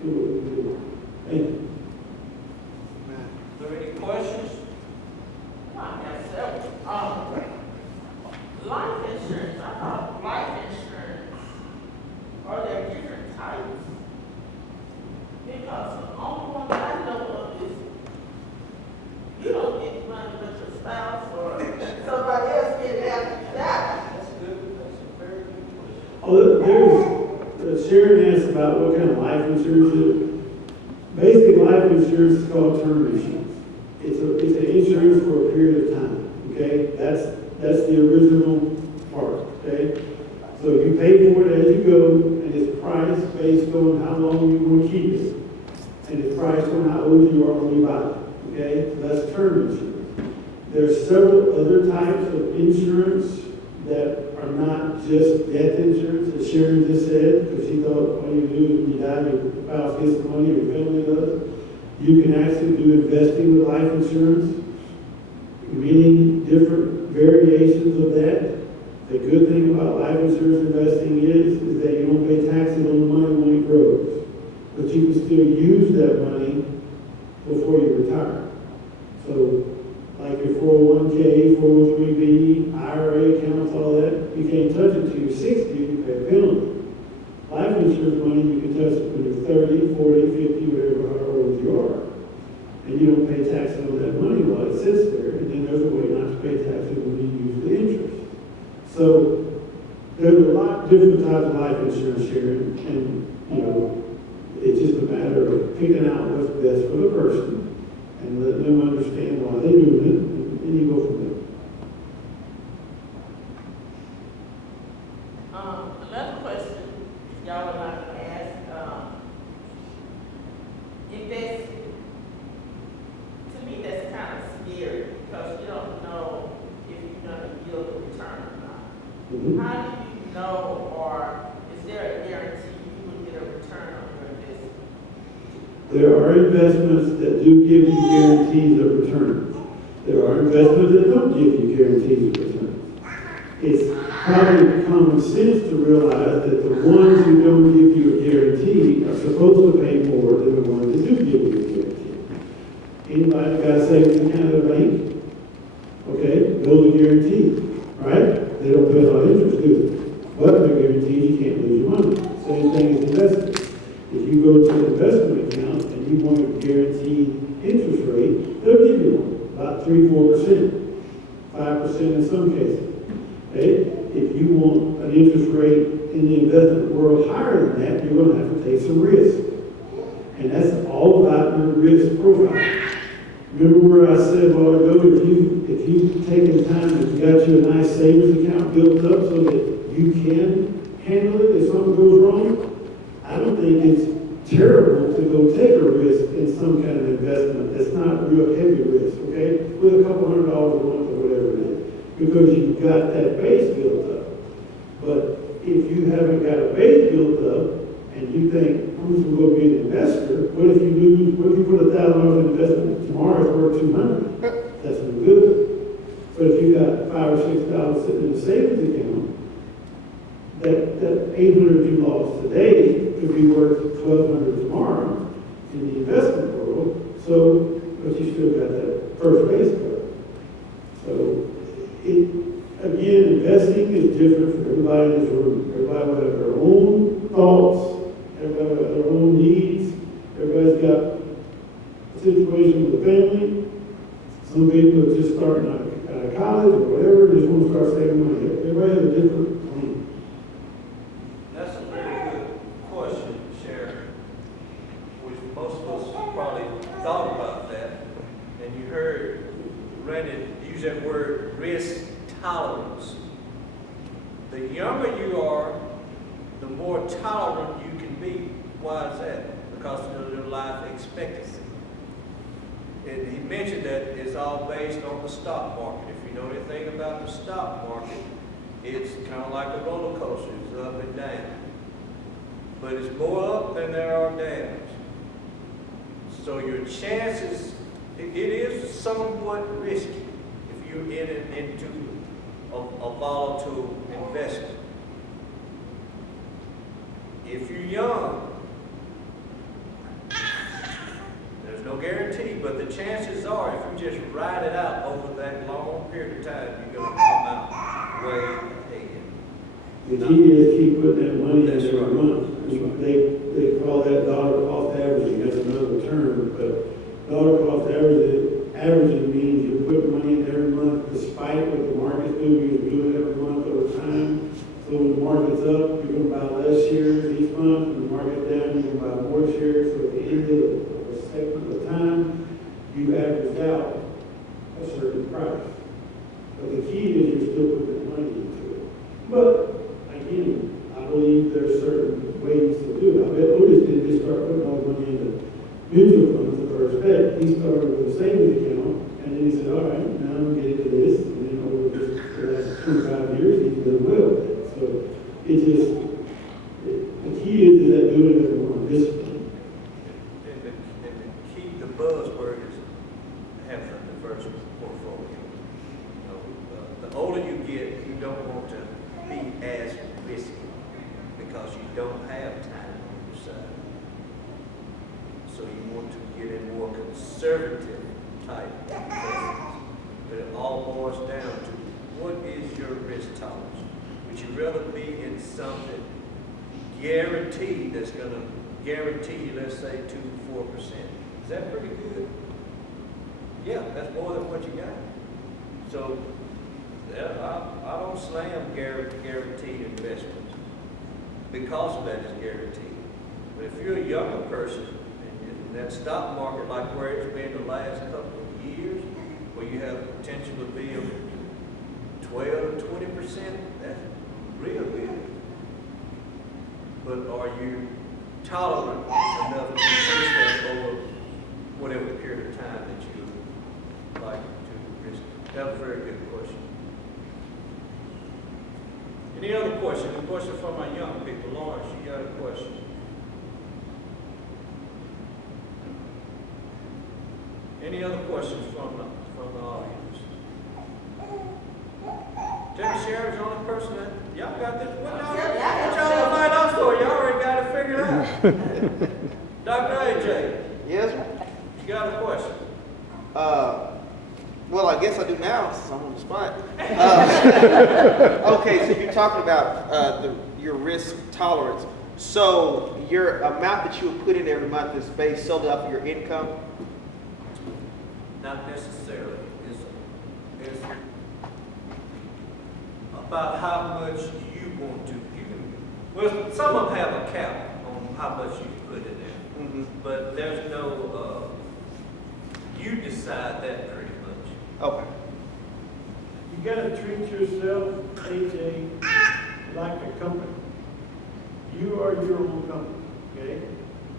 see what we can do. Thank you. Are there any questions? I have several. Life insurance, I thought life insurance, are there different types? Because the only one I know of is, you don't get money with your spouse or somebody else get it after you die. That's a very good question. Oh, there's, Sharon asked about what kind of life insurance it is. Basic life insurance is called term insurance. It's an insurance for a period of time, okay? That's the original part, okay? So you pay for it as you go, and it's priced based on how long you want to keep it. And it's priced on how old you are when you buy it, okay? So that's term insurance. There's several other types of insurance that are not just death insurance, as Sharon just said, because she thought all you do is when you die, your spouse gets the money, your family does. You can actually do investing with life insurance, many different variations of that. The good thing about life insurance investing is that you don't pay taxes on the money when it grows, but you can still use that money before you retire. So, like your 401k, 403b, IRA accounts, all that, you can't touch it till you're 60, you pay a penalty. Life insurance money, you can touch it when you're 30, 40, 50, whatever, however old you are. And you don't pay taxes on that money while it sits there, and then there's a way not to pay taxes when you use the interest. So, there's a lot of different types of life insurance here, and, you know, it's just a matter of picking out what's best for the person and let them understand why they're doing it, and you go from there. Another question, y'all would like to ask, to me, that's kind of scary, because you don't know if you're gonna yield a return or not. Mhm. How do you know, or is there a guarantee you would get a return on your investment? There are investments that do give you guarantees of return. There are investments that don't give you guarantees of return. It's probably common sense to realize that the ones who don't give you a guarantee are supposed to pay more than the ones that do give you a guarantee. Anybody got a savings account at a bank? Okay, those are guaranteed, right? They don't pay a lot of interest, do they? But they're guaranteed you can't lose your money. Same thing as investment. If you go to an investment account and you want a guaranteed interest rate, they'll give you one, about 3-4%, 5% in some cases. Okay? If you want an interest rate in the investment world higher than that, you're going to have to take some risk. And that's all about your risk profile. Remember where I said a while ago, if you've taken time and got you a nice savings account built up so that you can handle it if something goes wrong, I don't think it's terrible to go take a risk in some kind of investment that's not a real heavy risk, okay? With a couple $100 a month or whatever it is, because you've got that base built up. But if you haven't got a base built up and you think, I'm just going to go be an investor, what if you put $1,000 in investment tomorrow it's worth $200? That's no good. But if you got $5,000 or $6,000 sitting in a savings account, that $800 you lost today could be worth $1,200 tomorrow in the investment world. So, but you still got that first base covered. So, again, investing is different for everybody in this room. Everybody will have their own thoughts. Everybody will have their own needs. Everybody's got a situation with a family. Some people are just starting out of college or whatever, just want to start saving money. Everybody has a different plan. That's a very good question, Sharon, which most of us probably thought about that. And you heard Randy use that word risk tolerance. The younger you are, the more tolerant you can be. Why is that? Because of your life expectancy. And he mentioned that it's all based on the stock market. If you know anything about the stock market, it's kind of like a roller coaster. It's up and down. But it's more up than there are downs. So your chances, it is somewhat risky if you're into a volatile investment. If you're young, there's no guarantee, but the chances are, if you just ride it out over that long period of time, you're going to come out way ahead. The key is keep putting that money in That's every right. month. That's right. They call that dollar cost averaging, that's another term, but dollar cost averaging means you put money in every month despite what the market's doing, you do it every month over time. So when the market's up, you're gonna buy less shares each month, when the market's down, you're gonna buy more shares, so at the end of a segment of time, you average out a certain price. But the key is you're still putting that money into it. But again, I believe there's certain ways to do it. I bet Otis didn't just start putting all the money into mutual funds the first day. He started with a savings account, and then he said, all right, now I'm getting to this, and then over the last 25 years, he's done well with it. So the key is that doing it more discipline. And the key, the buzzword is having a diverse portfolio. You know, the older you get, you don't want to be as risky because you don't have time on your side. So you want to get in more conservative type investments. But it all boils down to what is your risk tolerance? Would you rather be in something guaranteed that's going to guarantee you, let's say, 2 to 4%? Is that pretty good? Yeah, that's more than what you got. So I don't slam guaranteed investments because of that is guaranteed. But if you're a younger person and that stock market, like where it's been the last couple of years, where you have the potential to be 12 to 20%, that's real good. But are you tolerant enough to resist that over whatever period of time that you like to risk? That was a very good question. Any other question? A question from my young people. Lawrence, you got a question? Any other questions from the audience? Jackie Sherry's the only person that, y'all got this, what y'all invite us for? Y'all already got it figured out. Dr. AJ, Yes, sir. you got a question? Well, I guess I do now since I'm on the spot. Okay, so you're talking about your risk tolerance. So your amount that you would put in every month is based solely off of your income? Not necessarily. It's about how much you want to. Well, some of them have a cap on how much you can put in there. Mm-hmm. But there's no, you decide that pretty much. Okay. You gotta treat yourself, AJ, like a company. You are your own company, okay?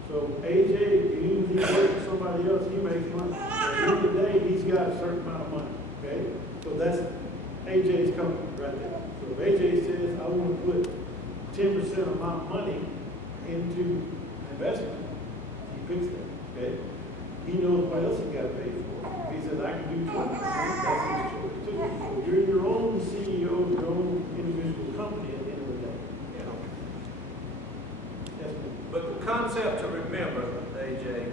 So AJ, even if he works for somebody else, he makes money. At the end of the day, he's got a certain amount of money, okay? So that's AJ's company right there. So if AJ says, I want to put 10% of my money into investment, he picks that, okay? He knows what else he got to pay for. If he says, I can do 20%, that's his choice too. So you're your own CEO of your own individual company at the end of the day. You know. Yes, ma'am. But the concept to remember, AJ,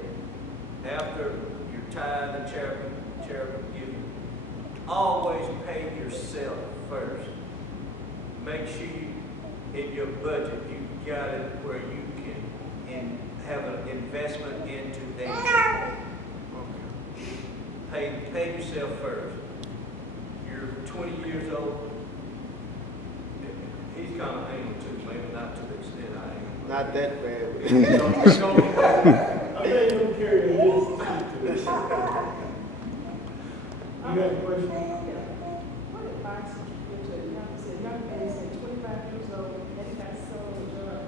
after your tithe and charitable giving, always pay yourself first. Make sure you, in your budget, you got it where you can have an investment into that. Pay yourself first. You're 20 years old. He's kind of anal too, maybe not to the extent I am. Not that bad. I bet you don't carry a list to it. You got a question? What advice would you give to a young man, say 25 years old, and he got sold a job,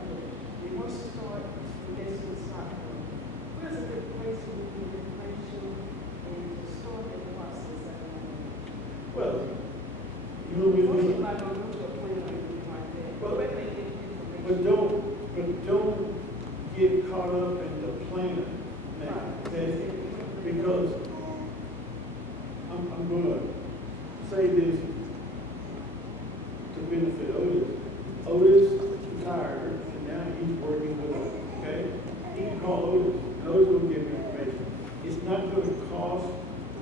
he wants to start investing in stock market? Where's a good place to get information and to start in the process of that? Well, you know, Most we, people are going to go to a plan or anything like that. Well, Where they get information? but don't get caught up in the plan now. Right. Okay, okay? Because I'm gonna say this to benefit Otis. Otis retired, and now he's working with us, okay? He can call Otis, and Otis will give me information. It's not gonna cost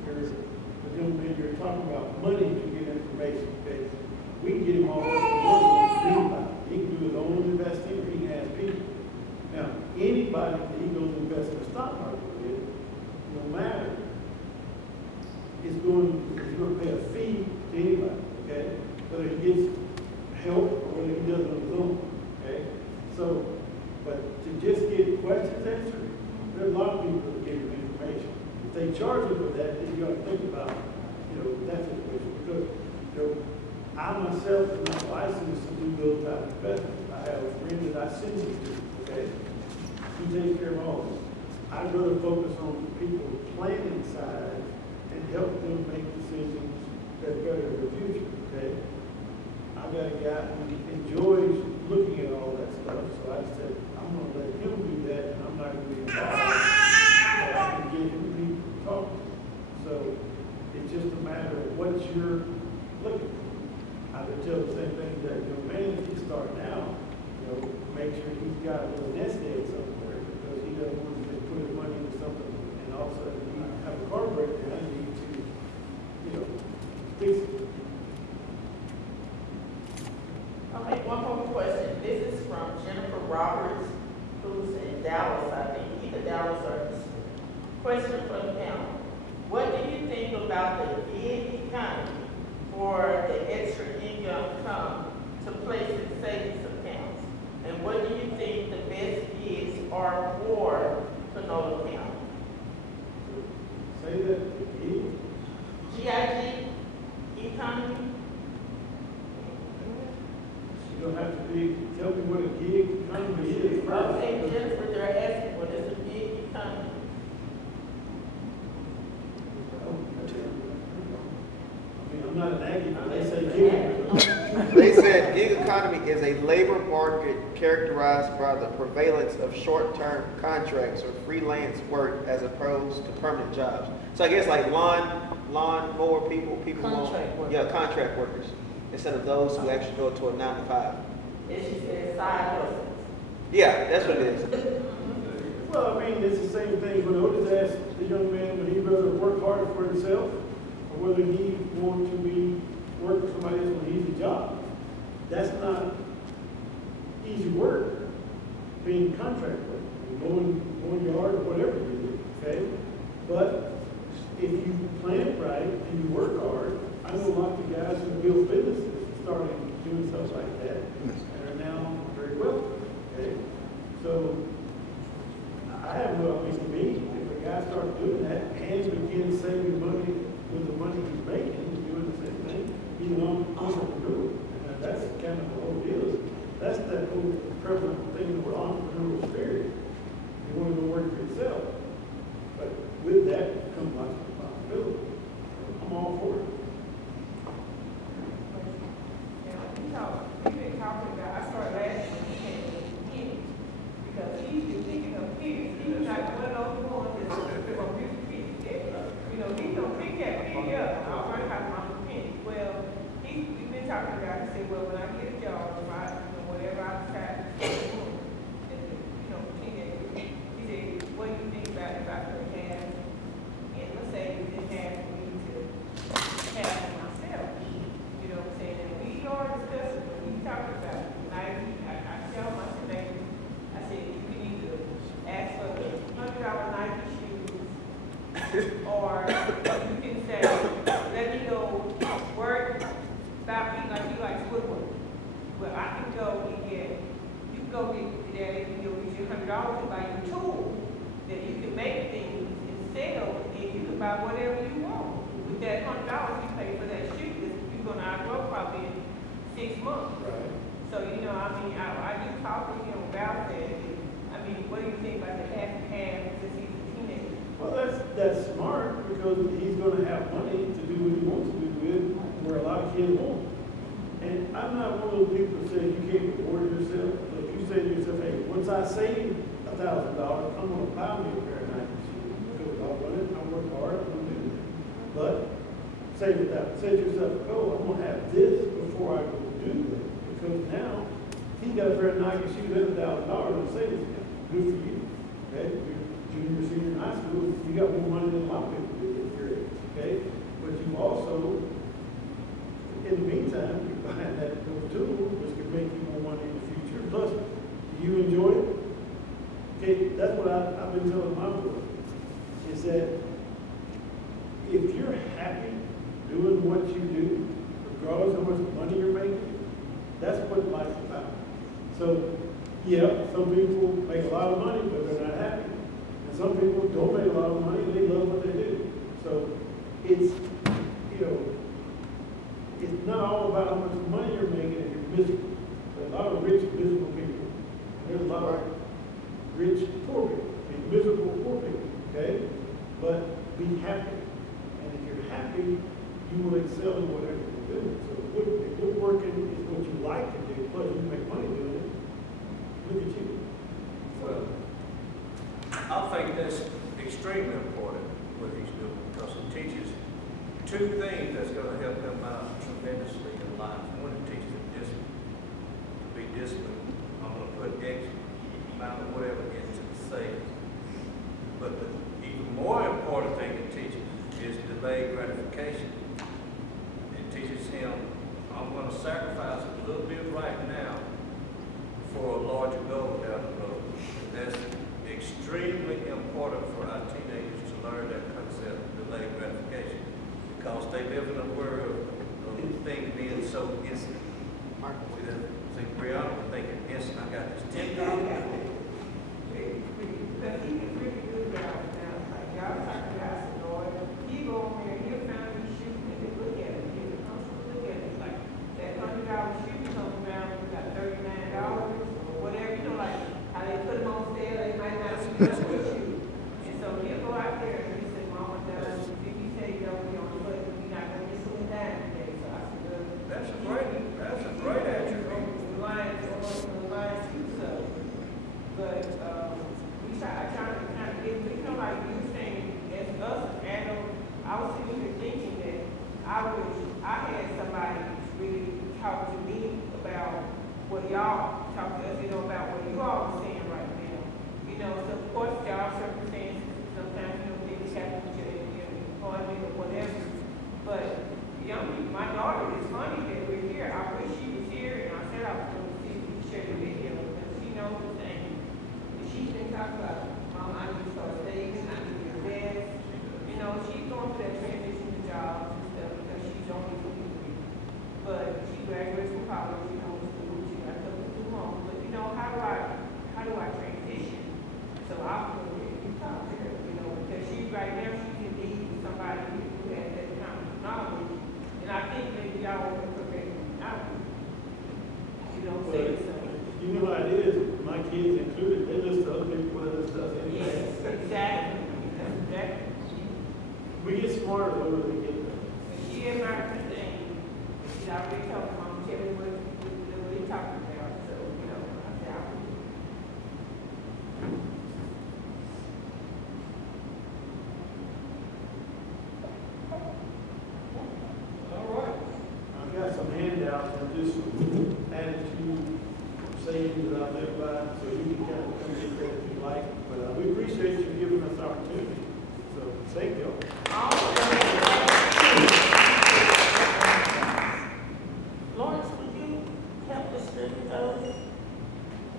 the young man you're talking about money to get information, okay? We can get him all the money. He can do his own investing, or he can ask people. Now, anybody that he goes to invest in the stock market with, no matter, is going to pay a fee to anybody, okay? Whether he gets help or whether he does it on his own, okay? So, but to just get questions answered, there are a lot of people that give you information. If they charge you for that, then you got to think about, that situation. Because, I myself am not licensed to do those type of investments. I have a friend that I send you to, okay? He takes care of all this. I'd rather focus on people's planning side and help them make decisions that better their future, okay? I've got a guy who enjoys looking at all that stuff, so I said, I'm gonna let him do that, and I'm not gonna be involved. So I can get him people to talk to. So it's just a matter of what you're looking for. I would tell the same thing that young man, if he's starting out, make sure he's got a little nest egg somewhere, because he doesn't want to just put his money into something and all of a sudden he have a car breakdown and need to, fix it. Okay, one more question. This is from Jennifer Roberts, who's in Dallas, I think, either Dallas or Houston. Question for the panel. What do you think about the gig economy for the extra income come to place in savings accounts? And what do you think the best gigs are for Panola County? Say that again. GIG economy? You don't have to tell me what a gig economy is. Okay, Jennifer, they're asking what is a gig economy? I'm not an aggie, but they say gig. They said gig economy is a labor market characterized by the prevalence of short-term contracts or freelance work as opposed to permanent jobs. So I guess like lawn mower people Contract workers. Yeah, contract workers, instead of those who actually go to a 9 to 5. And she said side hustles. Yeah, that's what it is. Well, I mean, it's the same thing when Otis asked the young man, would he rather work harder for himself or whether he want to work for somebody else when he's a job. That's not easy work, being contract work, mowing yard or whatever you do, okay? But if you plan it right and you work hard, I know lots of guys who build businesses starting doing stuff like that and are now very wealthy, okay? So I have no, to me, if a guy starts doing that and begins saving money with the money he's making, he's doing the same thing, he's an entrepreneur. And that's kind of the whole deal. That's that whole prevalent thing with entrepreneurial spirit. You want to go work for yourself. But with that comes lots of responsibility. I'm all for it. We've been talking about, I started last when he came to the beginning, because he's been picking up pennies. He's not one of those ones that's from this penny. He don't pick that penny up. All right, I'm a penny. Well, we've been talking about, he said, well, when I get a job, if I, whatever I decide to do, and, he said, what do you think about if I could have, and let's say you didn't have for me to have for myself? You know what I'm saying? And we are discussing, when we talked about Nike, I tell my students, I said, you can either ask for the $100 Nike shoes, or you can say, let me go work, stop eating like you like Squidward. Well, I can go and you can go get that, you'll get you $100 to buy you a tool that you can make things and sell, and you can buy whatever you want. With that $100 you pay for that shoe, you're gonna outgrow probably in 6 months. Right. So, I do talk to him about that. What do you think about the half and half since he's a teenager? Well, that's smart because he's going to have money to do what he wants to do with, where a lot of kids won't. And I'm not one of those people that say you can't reward yourself. But if you say to yourself, hey, once I save $1,000, I'm going to buy me a pair of Nike shoes. Because say to yourself, oh, I'm gonna have this before I go do that, because now he got a pair of Nike shoes at $1,000 and savings account. Good for you. Okay, you're junior, senior in high school, you got more money than a lot of people do at your age. Okay, but you also, in the meantime, you're buying those tools, which can make you more money in the future. Plus, do you enjoy it? Okay, that's what I've been telling my boy, is that if you're happy doing what you do, regardless of how much money you're making, that's what life's about. So, yeah, some people make a lot of money, but they're not happy. And some people don't make a lot of money, they love what they do. So, it's, you know, it's not all about how much money you're making and you're miserable. There's a lot of rich, miserable people. And there's a lot of rich, poor people. And miserable, poor people, okay? But be happy. And if you're happy, you will excel in whatever you're doing. So if you're working is what you like to do, plus you make money doing it, look at you. Well, I think that's extremely important what he's doing, because it teaches two things that's going to help him out tremendously in life. One, it teaches him discipline, to be disciplined. I'm going to put X amount of whatever into the savings. But the even more important thing it teaches is delayed gratification. It teaches him, I'm going to sacrifice a little bit right now for a larger goal down the road. That's extremely important for our teenagers to learn that concept, delayed gratification, because they live in a world of things being so instant. See, Brianna was thinking instant. I got this $10. Because he was really good about it now. Like, y'all talking about some Lord. He go on there, he'll find these shoes and they look at it. He'll constantly look at it. It's like that $100 shoe comes around, we got $39 or whatever. You know, like how they put them on sale, they might not be good with you. And so he'll go out there and he said, Mama, if you say you don't be on the foot, you're not going to get some dime today. So I said, well, That's a great attribute. the lines too, so. But, I try to kind of get, you know, like you saying, as us adults, I was sitting here thinking that I had somebody really talk to me about what y'all talk to us, you know, about what you all are saying right now. You know, so of course, job circumstances, sometimes, you know, things happen to your employment or whatever. But young people, my daughter, it's funny that we're here. I wish she was here, and I said I was going to see if we could share the video, because she knows the thing. She's been talking about, Mom, I need to start saving, I need to invest. You know, she's going through that transition to jobs and stuff because she's only 23. But she graduates from college, she homeschooled, she got something to do home. But you know, how do I transition? So I'm going to talk to her, you know, because she right now she's in need of somebody who has that kind of knowledge. And I think maybe y'all want to correct me out. You know, say something. You know how it is, my kids included, they listen to other people with other stuff anyway. Yes, exactly. That's exactly. We get smarter the older we get. She admired the thing. She already told Mom, tell me what they talking about. So, you know, I said, I will. All right. I've got some handouts and just attitude sayings that I live by, so you can kind of come in there if you like. But we appreciate you giving us the opportunity. So thank you. Lawrence, would you help us study those?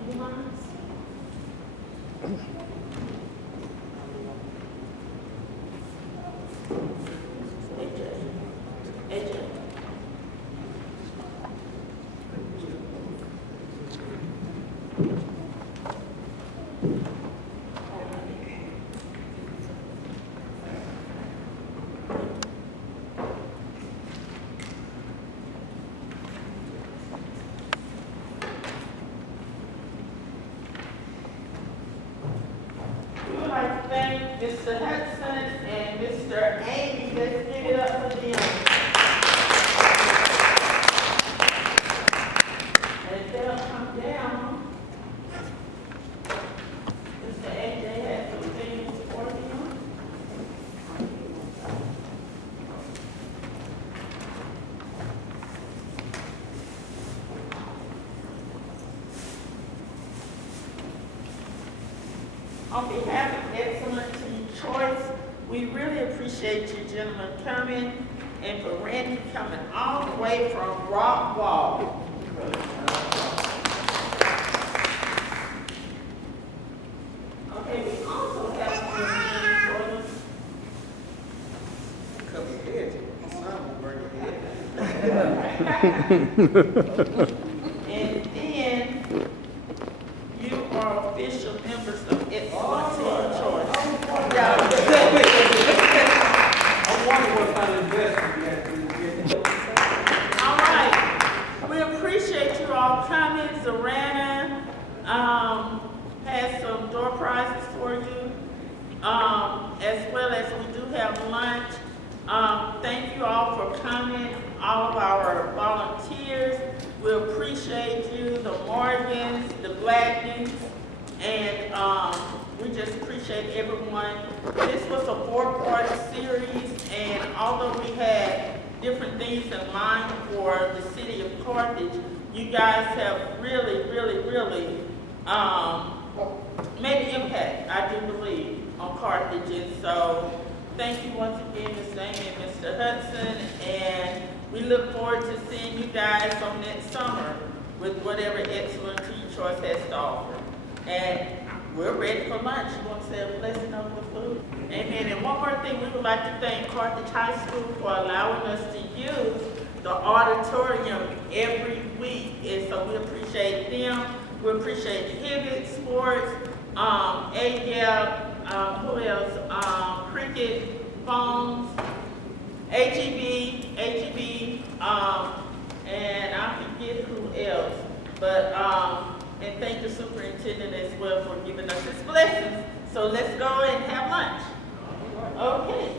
You mind? AJ. We would like to thank Mr. Hudson and Mr. Amy. Let's give it up for them. And if they'll come down, Mr. AJ has some things for them. On behalf of Excellent Teen Choice, we really appreciate you gentlemen coming, and for Randy coming all the way from Rock Wall. Okay, we also have some names Cover your head, my son will burn your head. and then you are official members of Excellent Teen Choice. Yeah. I wonder what kind of investment you have to do. All right, we appreciate you all coming. Zorana has some door prizes for you, as well as we do have lunch. Thank you all for coming, all of our volunteers. We appreciate you, the Morgans, the Blacknings, and we just appreciate everyone. This was a 4-part series, and although we had different things in mind for the city of Carthage, you guys have really, really, really made an impact, I do believe, on Carthage. And so thank you once again, Ms. Amy and Mr. Hudson, and we look forward to seeing you guys on next summer with whatever Excellent Teen Choice has to offer. And we're ready for lunch. You want to say a blessing over the food? Amen. And one more thing, we would like to thank Carthage High School for allowing us to use the auditorium every week. And so we appreciate them. We appreciate Hibbett Sports, AGAP, who else? Cricket, Phones, AGB, and I forget who else. But, and thank the superintendent as well for giving us his blessings. So let's go and have lunch. Okay.